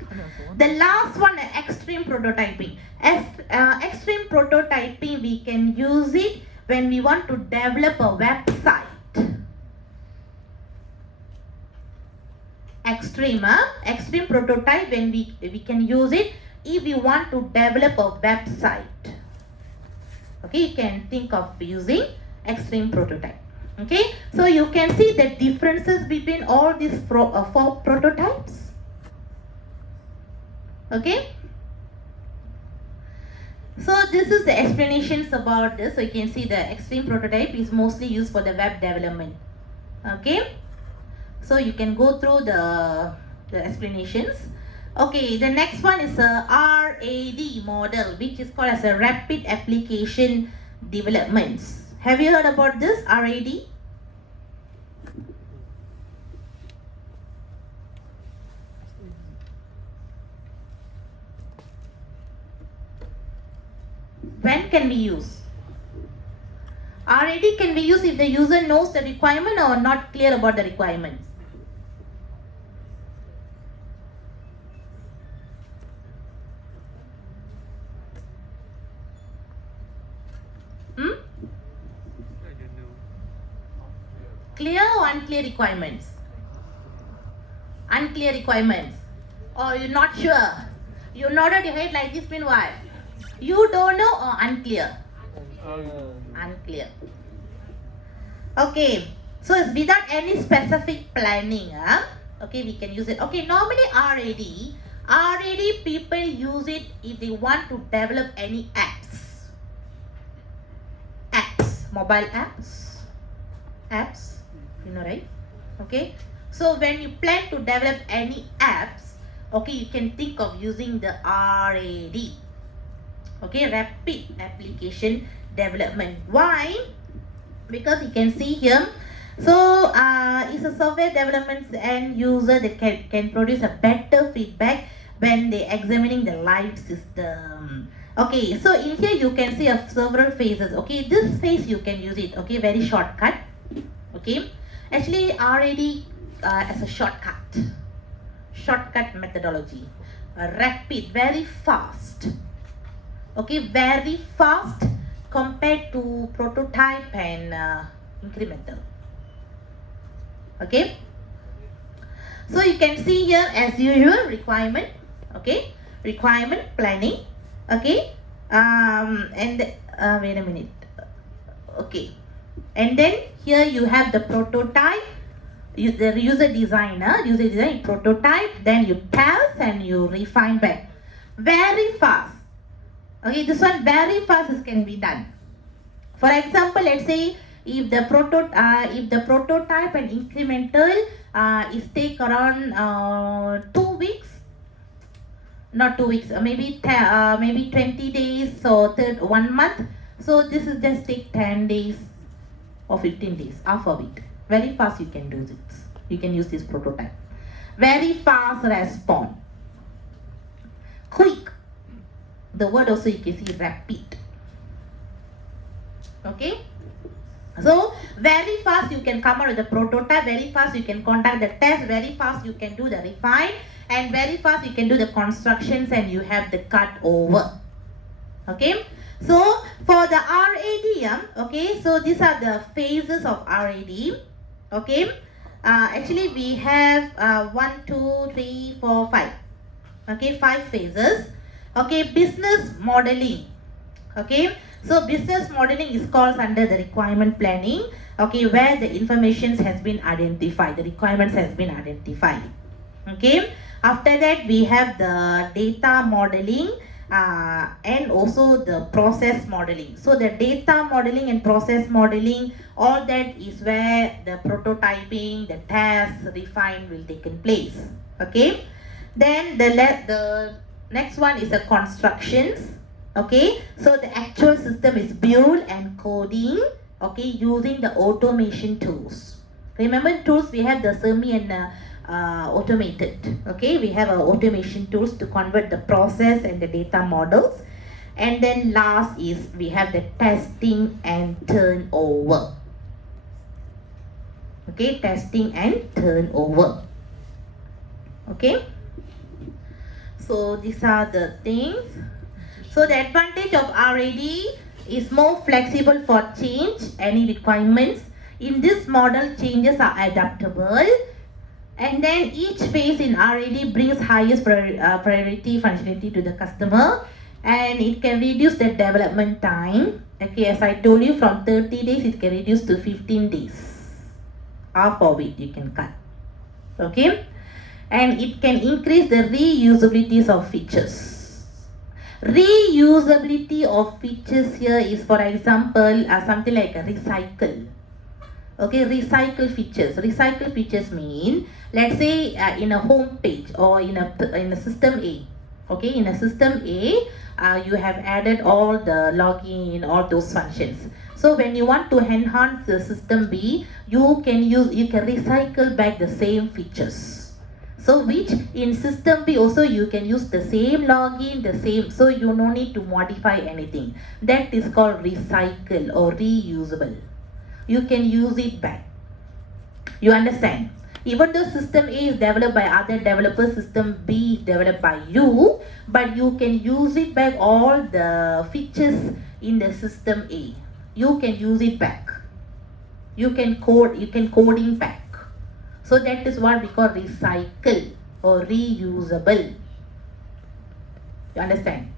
the last one, extreme prototyping. Extreme prototyping, we can use it when we want to develop a website. Extreme prototype, when we can use it if we want to develop a website. Okay, you can think of using extreme prototype. Okay, so you can see the differences between all these four prototypes. Okay, so this is the explanations about this. So you can see the extreme prototype is mostly used for the web development. Okay, so you can go through the explanations. Okay, the next one is a RAD model, which is called as a rapid application developments. Have you heard about this RAD? When can we use? RAD can be used if the user knows the requirement or not clear about the requirements. Clear or unclear requirements? Unclear requirements. Or you're not sure? You nodded your head like this, mean what? You don't know or unclear? Unclear. Okay, so it's without any specific planning, okay, we can use it. Okay, normally Already people use it if they want to develop any apps. Apps, mobile apps, you know, right? Okay. So when you plan to develop any apps, okay, you can think of using the RAD. Okay, rapid application development. Why? Because you can see here, so it's a software development and user that can produce a better feedback when they examining the live system. Okay, so in here you can see several phases. Okay, this phase you can use it. Okay, very shortcut. Okay, actually already as a shortcut methodology, rapid, very fast. Okay, very fast compared to prototype and incremental. Okay, so you can see here as usual requirement. Okay, requirement planning. Okay, and wait a minute. Okay, and then here you have the prototype, the user design, prototype, then you test and you refine back. Very fast. Okay, this one very fast can be done. For example, let's say if the prototype and incremental is take around 2 weeks, not 2 weeks, maybe 20 days or 1 month. So this is just take 10 days or 15 days, half of it. Very fast you can do this. You can use this prototype. Very fast response. Quick. The word also you can see rapid. Okay. So very fast you can come out with the prototype, very fast you can conduct the test, very fast you can do the refine, and very fast you can do the constructions and you have the cut over. Okay. So for the RAD, okay, so these are the phases of RAD. Okay. Actually we have 1, 2, 3, 4, 5. Okay, 5 phases. Okay, business modeling. Okay, so business modeling is called under the requirement planning. Okay, where the information has been identified, the requirements has been identified. Okay, after that we have the data modeling and also the process modeling. So the data modeling and process modeling, all that is where the prototyping, the test, refine will take place. Okay, then the next one is the constructions. Okay, so the actual system is built and coding, okay, using the automation tools. Remember tools, we have the semi and automated. Okay, we have automation tools to convert the process and the data models. And then last is we have the testing and turnover. Okay, testing and turnover. Okay, so these are the things. So the advantage of RAD is more flexible for change, any requirements. In this model, changes are adaptable. And then each phase in RAD brings highest priority functionality to the customer. And it can reduce the development time. Okay, as I told you, from 30 days, it can reduce to 15 days. Half of it you can cut. Okay. And it can increase the reusability of features. Reusability of features here is, for example, something like a recycle. Okay, recycle features. Recycle features mean, let's say in a home page or in a system A. Okay, in a system A, you have added all the login, all those functions. So when you want to enhance the system B, you can recycle back the same features. So which in system B also you can use the same login, the same, so you no need to modify anything. That is called recycle or reusable. You can use it back. You understand? Even though system A is developed by other developers, system B is developed by you, but you can use it back, all the features in the system A. You can use it back. You can coding back. So that is what we call recycle or reusable. You understand?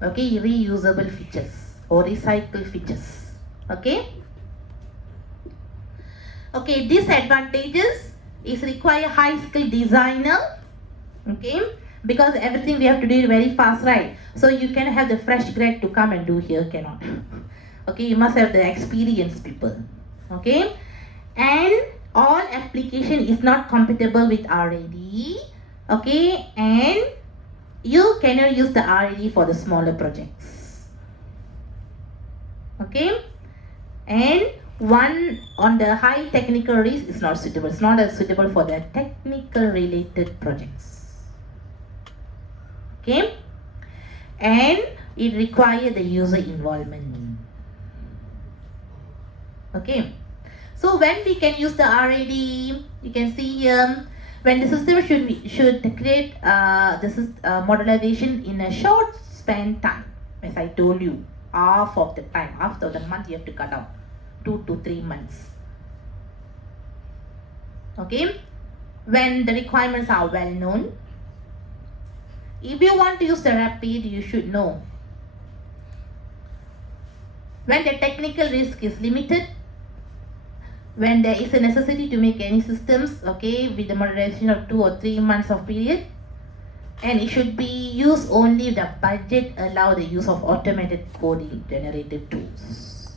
Okay, reusable features or recycle features. Okay. Okay, disadvantages is require high skill designer. Okay, because everything we have to do it very fast, right? So you can have the fresh grad to come and do here, cannot. Okay, you must have the experienced people. Okay, and all application is not compatible with RAD. Okay, and you cannot use the RAD for the smaller projects. Okay, and one on the high technical risk is not suitable. It's not as suitable for the technical related projects. Okay, and it requires the user involvement. Okay, so when we can use the RAD, you can see here when the system should create modularization in a short span time. As I told you, half of the time, after the month you have to cut out 2 to 3 months. Okay, when the requirements are well known. If you want to use the rapid, you should know when the technical risk is limited, when there is a necessity to make any systems, okay, with the modernization of 2 or 3 months of period, and it should be used only if the budget allow the use of automated coding generated tools.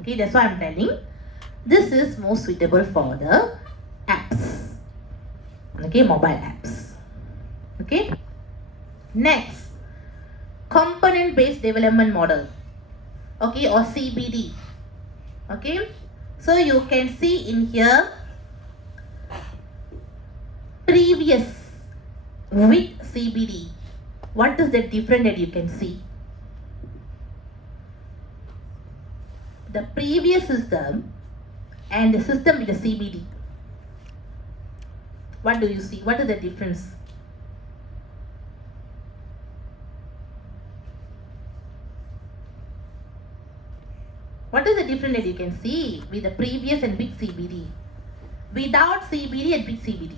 Okay, that's why I'm telling this is most suitable for the apps. Okay, mobile apps. Okay, next, component based development model, okay, or CBD. Okay, so you can see in here previous with CBD. What is the difference that you can see? The previous system and the system with the CBD. What do you see? What is the difference? What is the difference that you can see with the previous and big CBD? Without CBD and big CBD.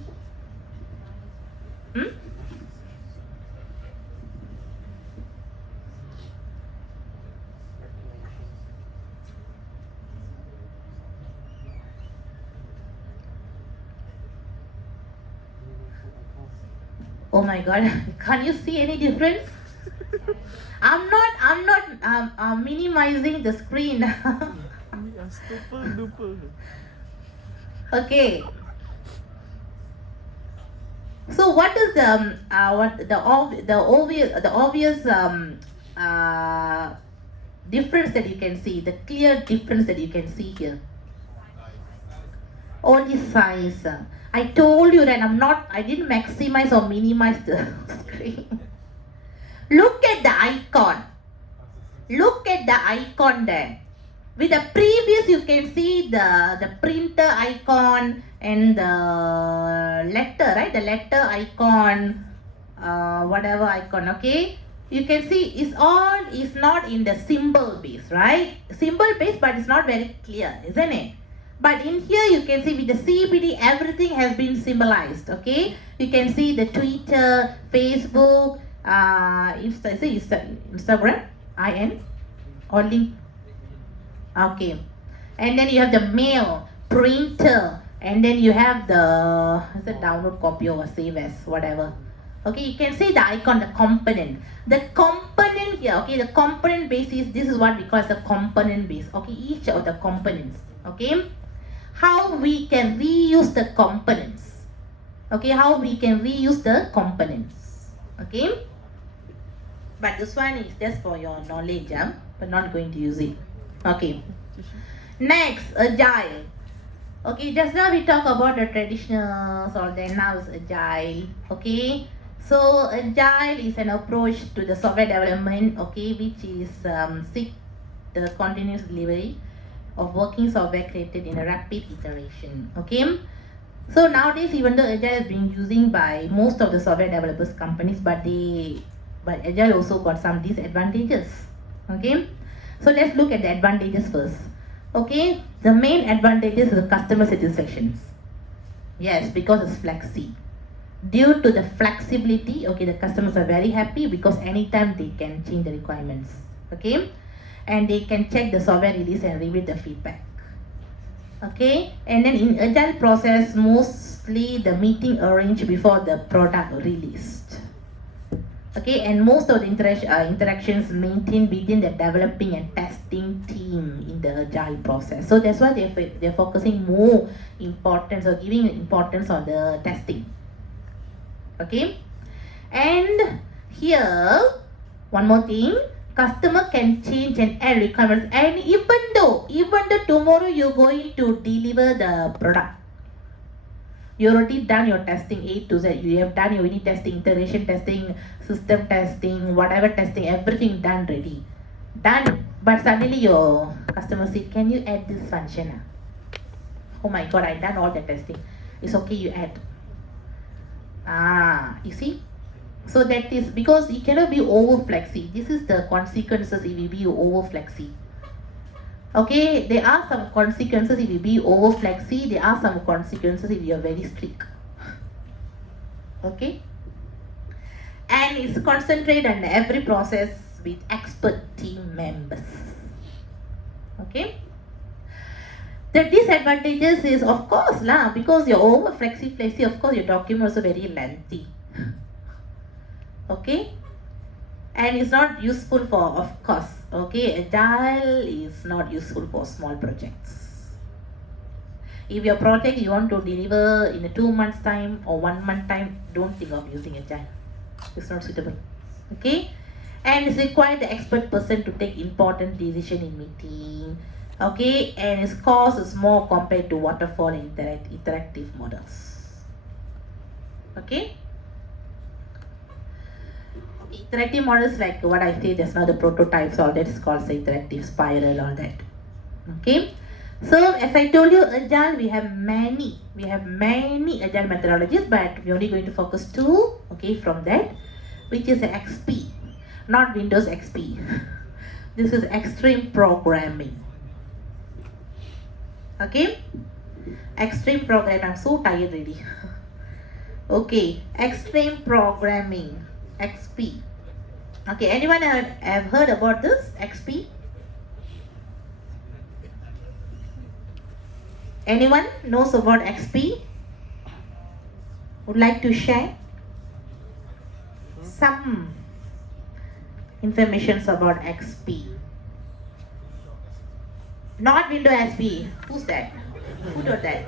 Oh my God, can't you see any difference? I'm not minimizing the screen. Okay. So what is the obvious difference that you can see? The clear difference that you can see here. Only size. I told you that I didn't maximize or minimize the screen. Look at the icon. Look at the icon there. With the previous, you can see the printer icon and the letter, right? The letter icon, whatever icon, okay? You can see it's not in the symbol base, right? Symbol base, but it's not very clear, isn't it? But in here, you can see with the CBD, everything has been symbolized, okay? You can see the Twitter, Facebook, Instagram, IN, or link. Okay, and then you have the mail, printer, and then you have the download copy or save as, whatever. Okay, you can see the icon, the component. The component here, okay, the component basis, this is what we call as a component base. Okay, each of the components, okay. How we can reuse the components. Okay, how we can reuse the components. Okay. But this one is just for your knowledge, but not going to use it. Okay. Next, agile. Okay, just now we talk about the traditionals, or then now it's agile. Okay. So agile is an approach to the software development, okay, which is seek the continuous delivery of working software created in a rapid iteration. Okay. So nowadays, even though agile is being used by most of the software developers companies, but agile also got some disadvantages. Okay, so let's look at the advantages first. Okay, the main advantages is the customer satisfaction. Yes, because it's flexi. Due to the flexibility, okay, the customers are very happy because anytime they can change the requirements. Okay, and they can check the software release and review the feedback. Okay, and then in agile process, mostly the meeting arranged before the product released. Okay, and most of the interactions maintained between the developing and testing team in the agile process. So that's why they're focusing more importance or giving importance on the testing. Okay, and here one more thing, customer can change and add requirements, and even though tomorrow you're going to deliver the product, you already done your testing A to Z. You have done your unit testing, integration testing, system testing, whatever testing, everything done ready. Done. But suddenly your customer said, can you add this function? Oh my god, I done all the testing. It's okay, you add. You see? So that is because you cannot be over flexi. This is the consequences if you be over flexi. Okay, there are some consequences if you be over flexi. There are some consequences if you are very strict. Okay, and it's concentrate on every process with expert team members. Okay, the disadvantages is of course lah, because you're over flexi, of course your document also very lengthy. Okay, and it's not useful for, of course, okay, agile is not useful for small projects. If your project you want to deliver in a 2 months time or 1 month time, don't think of using agile. It's not suitable. Okay, and it's required the expert person to take important decision in meeting. Okay, and its cost is more compared to waterfall and interactive models. Okay, interactive models like what I say just now, the prototypes, all that is called the interactive spiral, all that. Okay, so as I told you, agile we have many agile methodologies, but we're only going to focus 2, okay, from that, which is XP, not Windows XP. This is extreme programming. Okay, extreme programming. I'm so tired already. Okay, extreme programming, XP. Okay, anyone have heard about this XP? Anyone knows about XP? Would like to share some information about XP? Not Windows XP. Who's that? Who did that?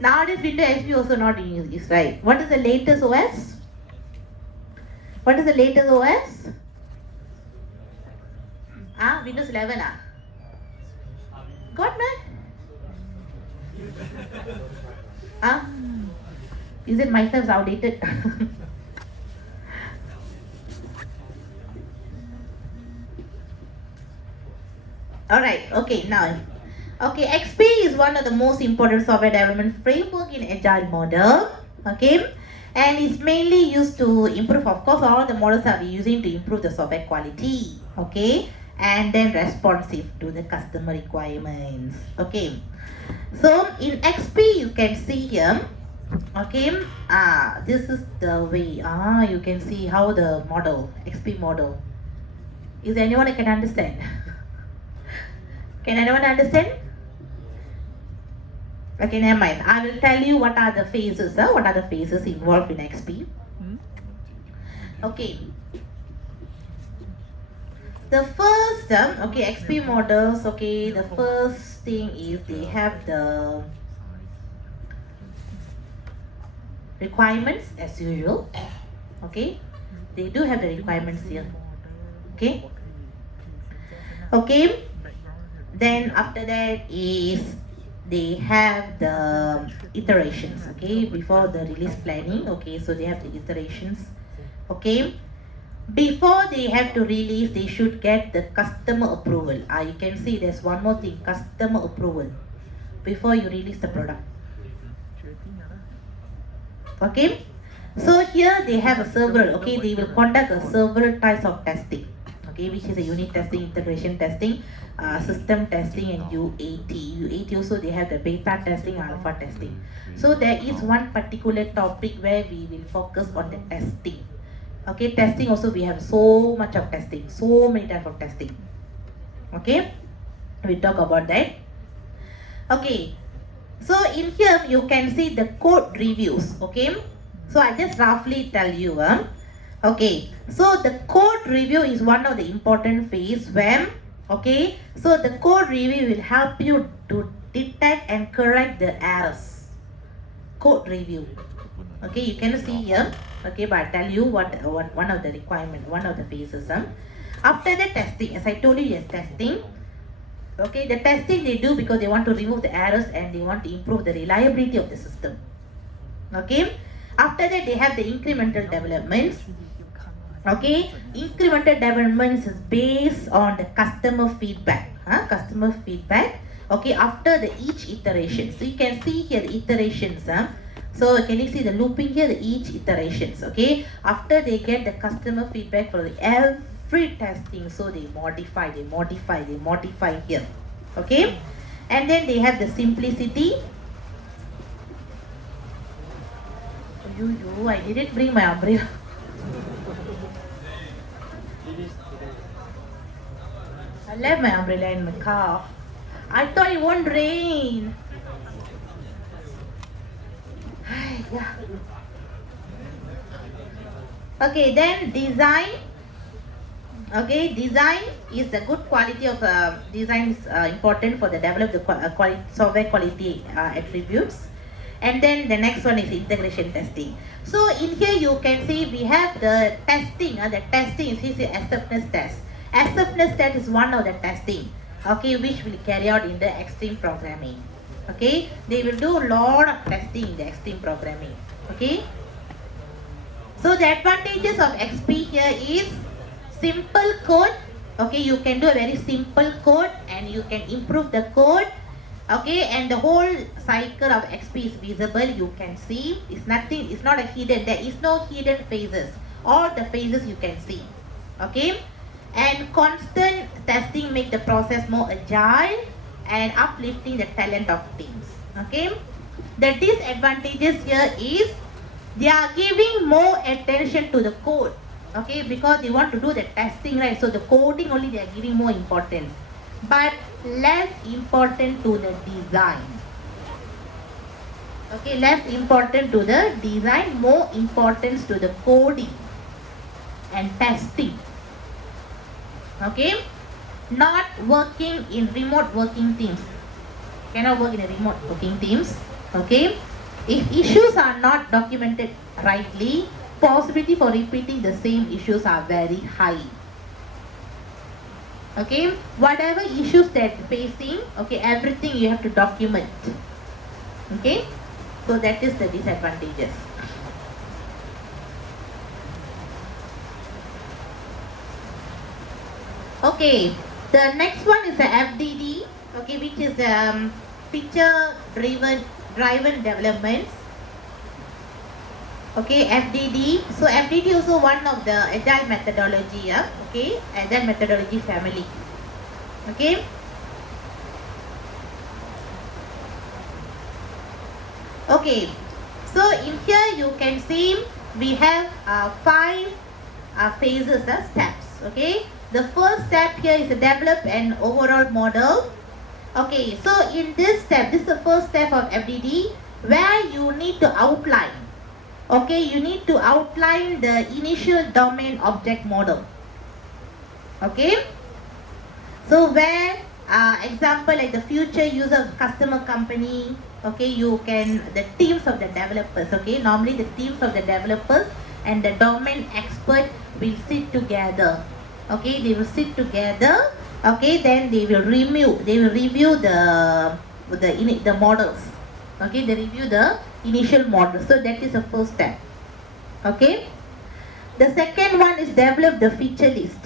Nowadays Windows XP also not in use, is right. What is the latest OS? What is the latest OS? Windows 11 God man? Is it myself outdated? Alright, okay, now. Okay, XP is one of the most important software development framework in agile model. Okay, and it's mainly used to improve, of course, all the models that we're using to improve the software quality. Okay, and then responsive to the customer requirements. Okay, so in XP you can see here. Okay, this is the way. You can see how the model, XP model. Is there anyone who can understand? Can anyone understand? Okay, never mind. I will tell you what are the phases. What are the phases involved in XP? Okay. The first, okay, XP models. Okay, the first thing is they have the requirements as usual. Okay, they do have the requirements here. Okay. Okay. Then after that is they have the iterations. Okay, before the release planning. Okay, so they have the iterations. Okay, before they have to release, they should get the customer approval. You can see there's one more thing, customer approval, before you release the product. Okay, so here they have a several. Okay, they will conduct a several types of testing. Okay, which is a unit testing, integration testing, system testing, and UAT. UAT also they have the beta testing, alpha testing. So there is one particular topic where we will focus on the testing. Okay, testing also we have so much of testing, so many types of testing. Okay, we talk about that. Okay, so in here you can see the code reviews. Okay, so I just roughly tell you. Okay, so the code review is one of the important phase when, okay, so the code review will help you to detect and correct the errors. Code review. Okay, you can see here. Okay, but I'll tell you what one of the requirement, one of the phases. After the testing, as I told you, yes, testing. Okay, the testing they do because they want to remove the errors and they want to improve the reliability of the system. Okay, after that they have the incremental developments. Okay, incremental developments is based on the customer feedback. Customer feedback. Okay, after the each iteration, so you can see here the iterations. So can you see the looping here, the each iterations. Okay, after they get the customer feedback for every testing, so they modify here. Okay, and then they have the simplicity. I didn't bring my umbrella. I left my umbrella in my car. I thought it won't rain. Yeah. Okay, then design. Okay, design is the good quality of design is important for the develop the quality, software quality attributes. And then the next one is integration testing. So in here you can see we have the testing. The testing is the acceptance test. Acceptance test is one of the testing. Okay, which will carry out in the extreme programming. Okay, they will do a lot of testing in the extreme programming. Okay. So the advantages of XP here is simple code. Okay, you can do a very simple code and you can improve the code. Okay, and the whole cycle of XP is visible. You can see it's nothing, it's not a hidden, there is no hidden phases. All the phases you can see. Okay, and constant testing make the process more agile and uplifting the talent of teams. Okay, the disadvantages here is they are giving more attention to the code. Okay, because they want to do the testing, right? So the coding only they are giving more importance, but less important to the design. Okay, less important to the design, more importance to the coding and testing. Okay, not working in remote working teams. Cannot work in a remote working teams. Okay, if issues are not documented rightly, possibility for repeating the same issues are very high. Okay, whatever issues that facing, okay, everything you have to document. Okay, so that is the disadvantages. Okay, the next one is the FDD. Okay, which is feature driven developments. Okay, FDD. So FDD also one of the agile methodology. Okay, agile methodology family. Okay. Okay. So in here you can see we have 5 phases, steps. Okay. The first step here is to develop an overall model. Okay. So in this step, this is the first step of FDD where you need to outline. Okay, you need to outline the initial domain object model. Okay, so where example like the future user customer company. Okay, you can the teams of the developers. Okay, normally the teams of the developers and the domain expert will sit together. Okay, they will sit together. Okay, then they will review the models. Okay, they review the initial model. So that is the first step. Okay, the second one is develop the feature list.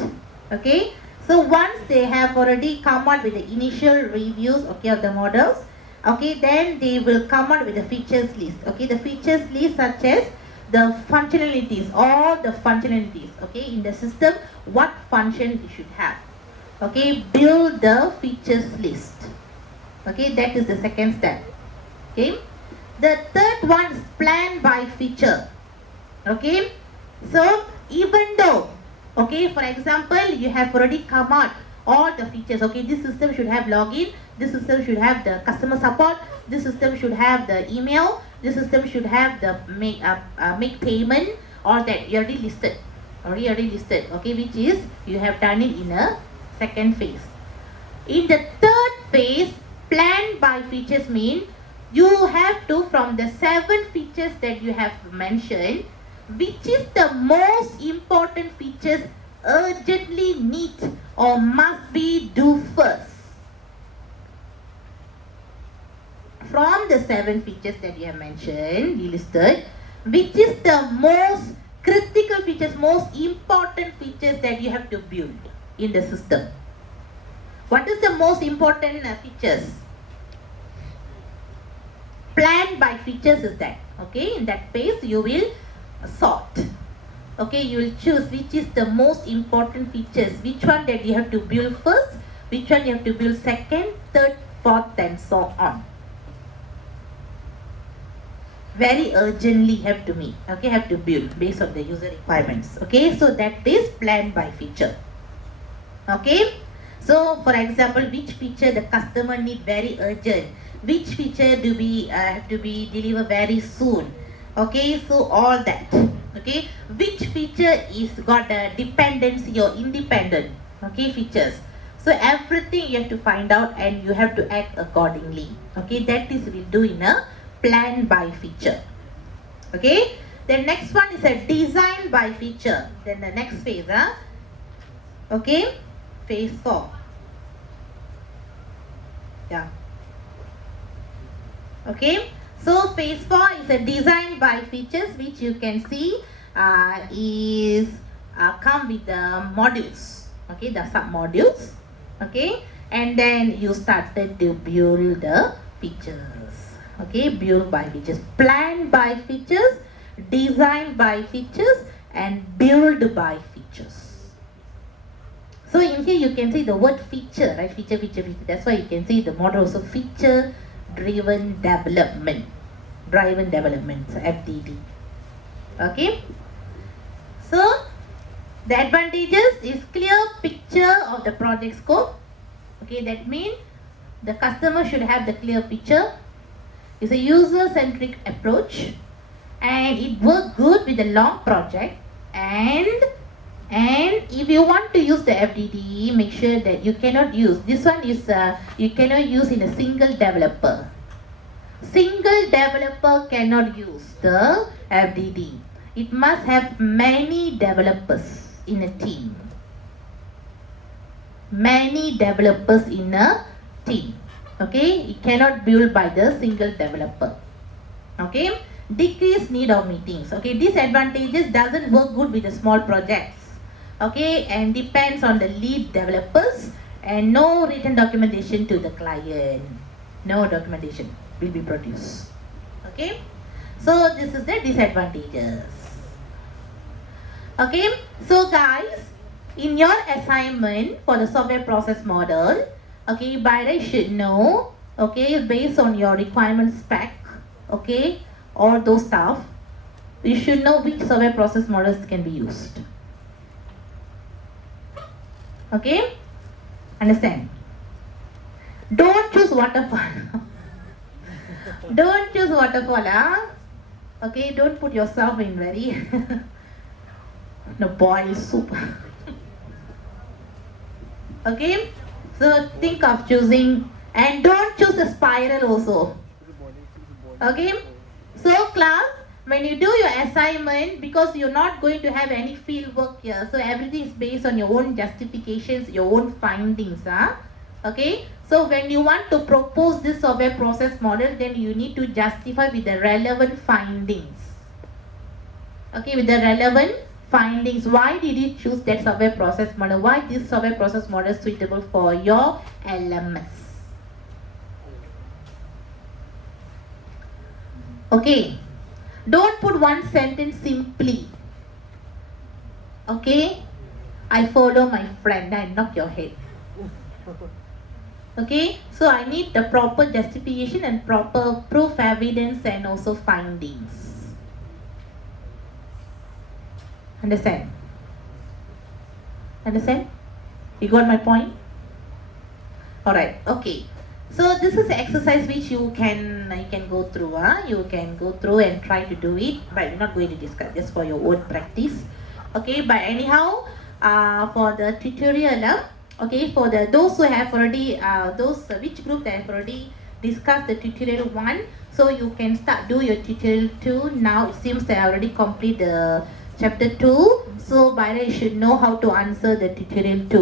Okay, so once they have already come out with the initial reviews, okay, of the models, okay, then they will come out with the features list. Okay, the features list such as the functionalities, all the functionalities, okay, in the system, what function you should have. Okay, build the features list. Okay, that is the second step. Okay, the third one is plan by feature. Okay, so even though, okay, for example, you have already come out all the features, okay, this system should have login, This system should have the customer support. This system should have the email. This system should have the make payment, or that you already listed. Already listed. Okay, which is you have done it in a second phase. In the third phase, plan by features mean you have to, from the 7 features that you have mentioned, which is the most important features urgently need or must be do first. From the 7 features that you have mentioned, you listed, which is the most critical features, most important features that you have to build in the system. What is the most important features? Plan by features is that. Okay, in that phase you will sort. Okay, you will choose which is the most important features, which one that you have to build first, which one you have to build second, third, fourth, and so on. Very urgently have to meet. Okay, have to build based on the user requirements. Okay, so that is plan by feature. Okay, so for example, which feature the customer need very urgent, which feature do we have to be delivered very soon. Okay, so all that. Okay, which feature is got a dependency or independent. Okay, features. So everything you have to find out and you have to act accordingly. Okay, that is we do in a plan by feature. Okay, the next one is a design by feature. Then the next phase, okay, phase 4. Yeah. Okay, so phase 4 is a design by features, which you can see is come with the modules. Okay, the sub modules. Okay, and then you started to build the features. Okay, build by features, plan by features, design by features, and build by features. So in here you can see the word feature, right? Feature. That's why you can see the model also feature driven development, so FDD. Okay, so the advantages is clear picture of the project scope. Okay, that means the customer should have the clear picture. It's a user-centric approach, and it works good with a long project. And if you want to use the FDD, make sure that you cannot use this one is you cannot use in a single developer. Single developer cannot use the FDD. It must have many developers in a team. Many developers in a team. Okay, it cannot build by the single developer. Okay, decreased need of meetings. Okay, disadvantages doesn't work good with the small projects. Okay, and depends on the lead developers, and no written documentation to the client. No documentation will be produced. Okay, so this is the disadvantages. Okay, so guys, in your assignment for the software process model, okay, buyer should know, okay, based on your requirement spec, okay, all those stuff, you should know which software process models can be used. Okay, understand? Don't choose waterfall. Don't choose waterfall, okay, don't put yourself in very no boil soup. Okay, so think of choosing, and don't choose the spiral also. Okay, so class, when you do your assignment, because you're not going to have any field work here, so everything is based on your own justifications, your own findings. Okay, so when you want to propose this software process model, then you need to justify with the relevant findings. Okay, with the relevant findings. Why did you choose that software process model? Why this software process model is suitable for your LMS? Okay, don't put one sentence simply. Okay, I follow my friend, I knock your head. Okay, so I need the proper justification and proper proof, evidence, and also findings. Understand? Understand? You got my point? Alright, okay. So this is the exercise which you can go through. You can go through and try to do it, but we're not going to discuss, just for your own practice. Okay, but anyhow, for the tutorial, okay, for the those who have already which group that have already discussed the tutorial 1, so you can start do your tutorial 2 now. It seems that I already complete the chapter 2, so by then you should know how to answer the tutorial 2.